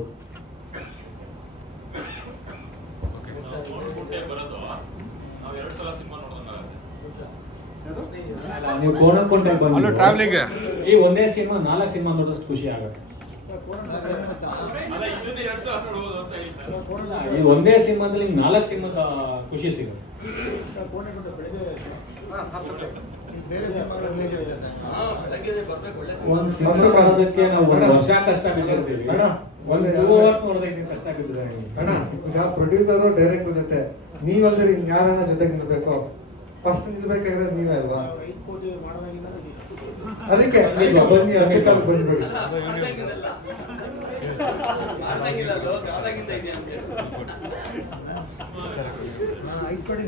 ನೀವು ಕೋಣಕೊಂಡ್ರೆ ಬಂದು ಈ ಒಂದೇ ಸಿನಿಮಾ 4 ಸಿನಿಮಾ ನೋಡಿದಷ್ಟು ಖುಷಿ ಆಗುತ್ತೆ. ಈ ಒಂದೇ ಸಿನಿಮಾದಲ್ಲಿ 4 ಸಿನಿಮಾದ ಖುಷಿ ಸಿಗುತ್ತೆ. ಒಂದು ಸಿನಿಮಾ ಮಾಡೋದಕ್ಕೆ ನಾವು 1 ವರ್ಷ ಕಷ್ಟ ಬಿದ್ದಿರ್ತೀವಿ. 2 ವರ್ಷ ನೋಡೋದಕ್ಕೆ ಕಷ್ಟ ಬಿದ್ದಿದೆ. ಅಣ್ಣ, ಈಗ ಪ್ರೊಡ್ಯೂಸರು ಡೈರೆಕ್ಟರ್ ಜೊತೆ ನೀವಲ್ದ್ರೆ ಇನ್ ಯಾರನ್ನ ಜೊತೆಗೆ ನಿಲ್ಬೇಕು? ಫಸ್ಟ್ ನಿಲ್ಬೇಕಾದ್ರೆ ನೀವೇ ಅಲ್ವಾ? ಅದಕ್ಕೆ ಬನ್ನಿ, ಅದಕ್ಕೆ ಬಂದ್ಬಿಡಿ. $5 ಕೋಟಿ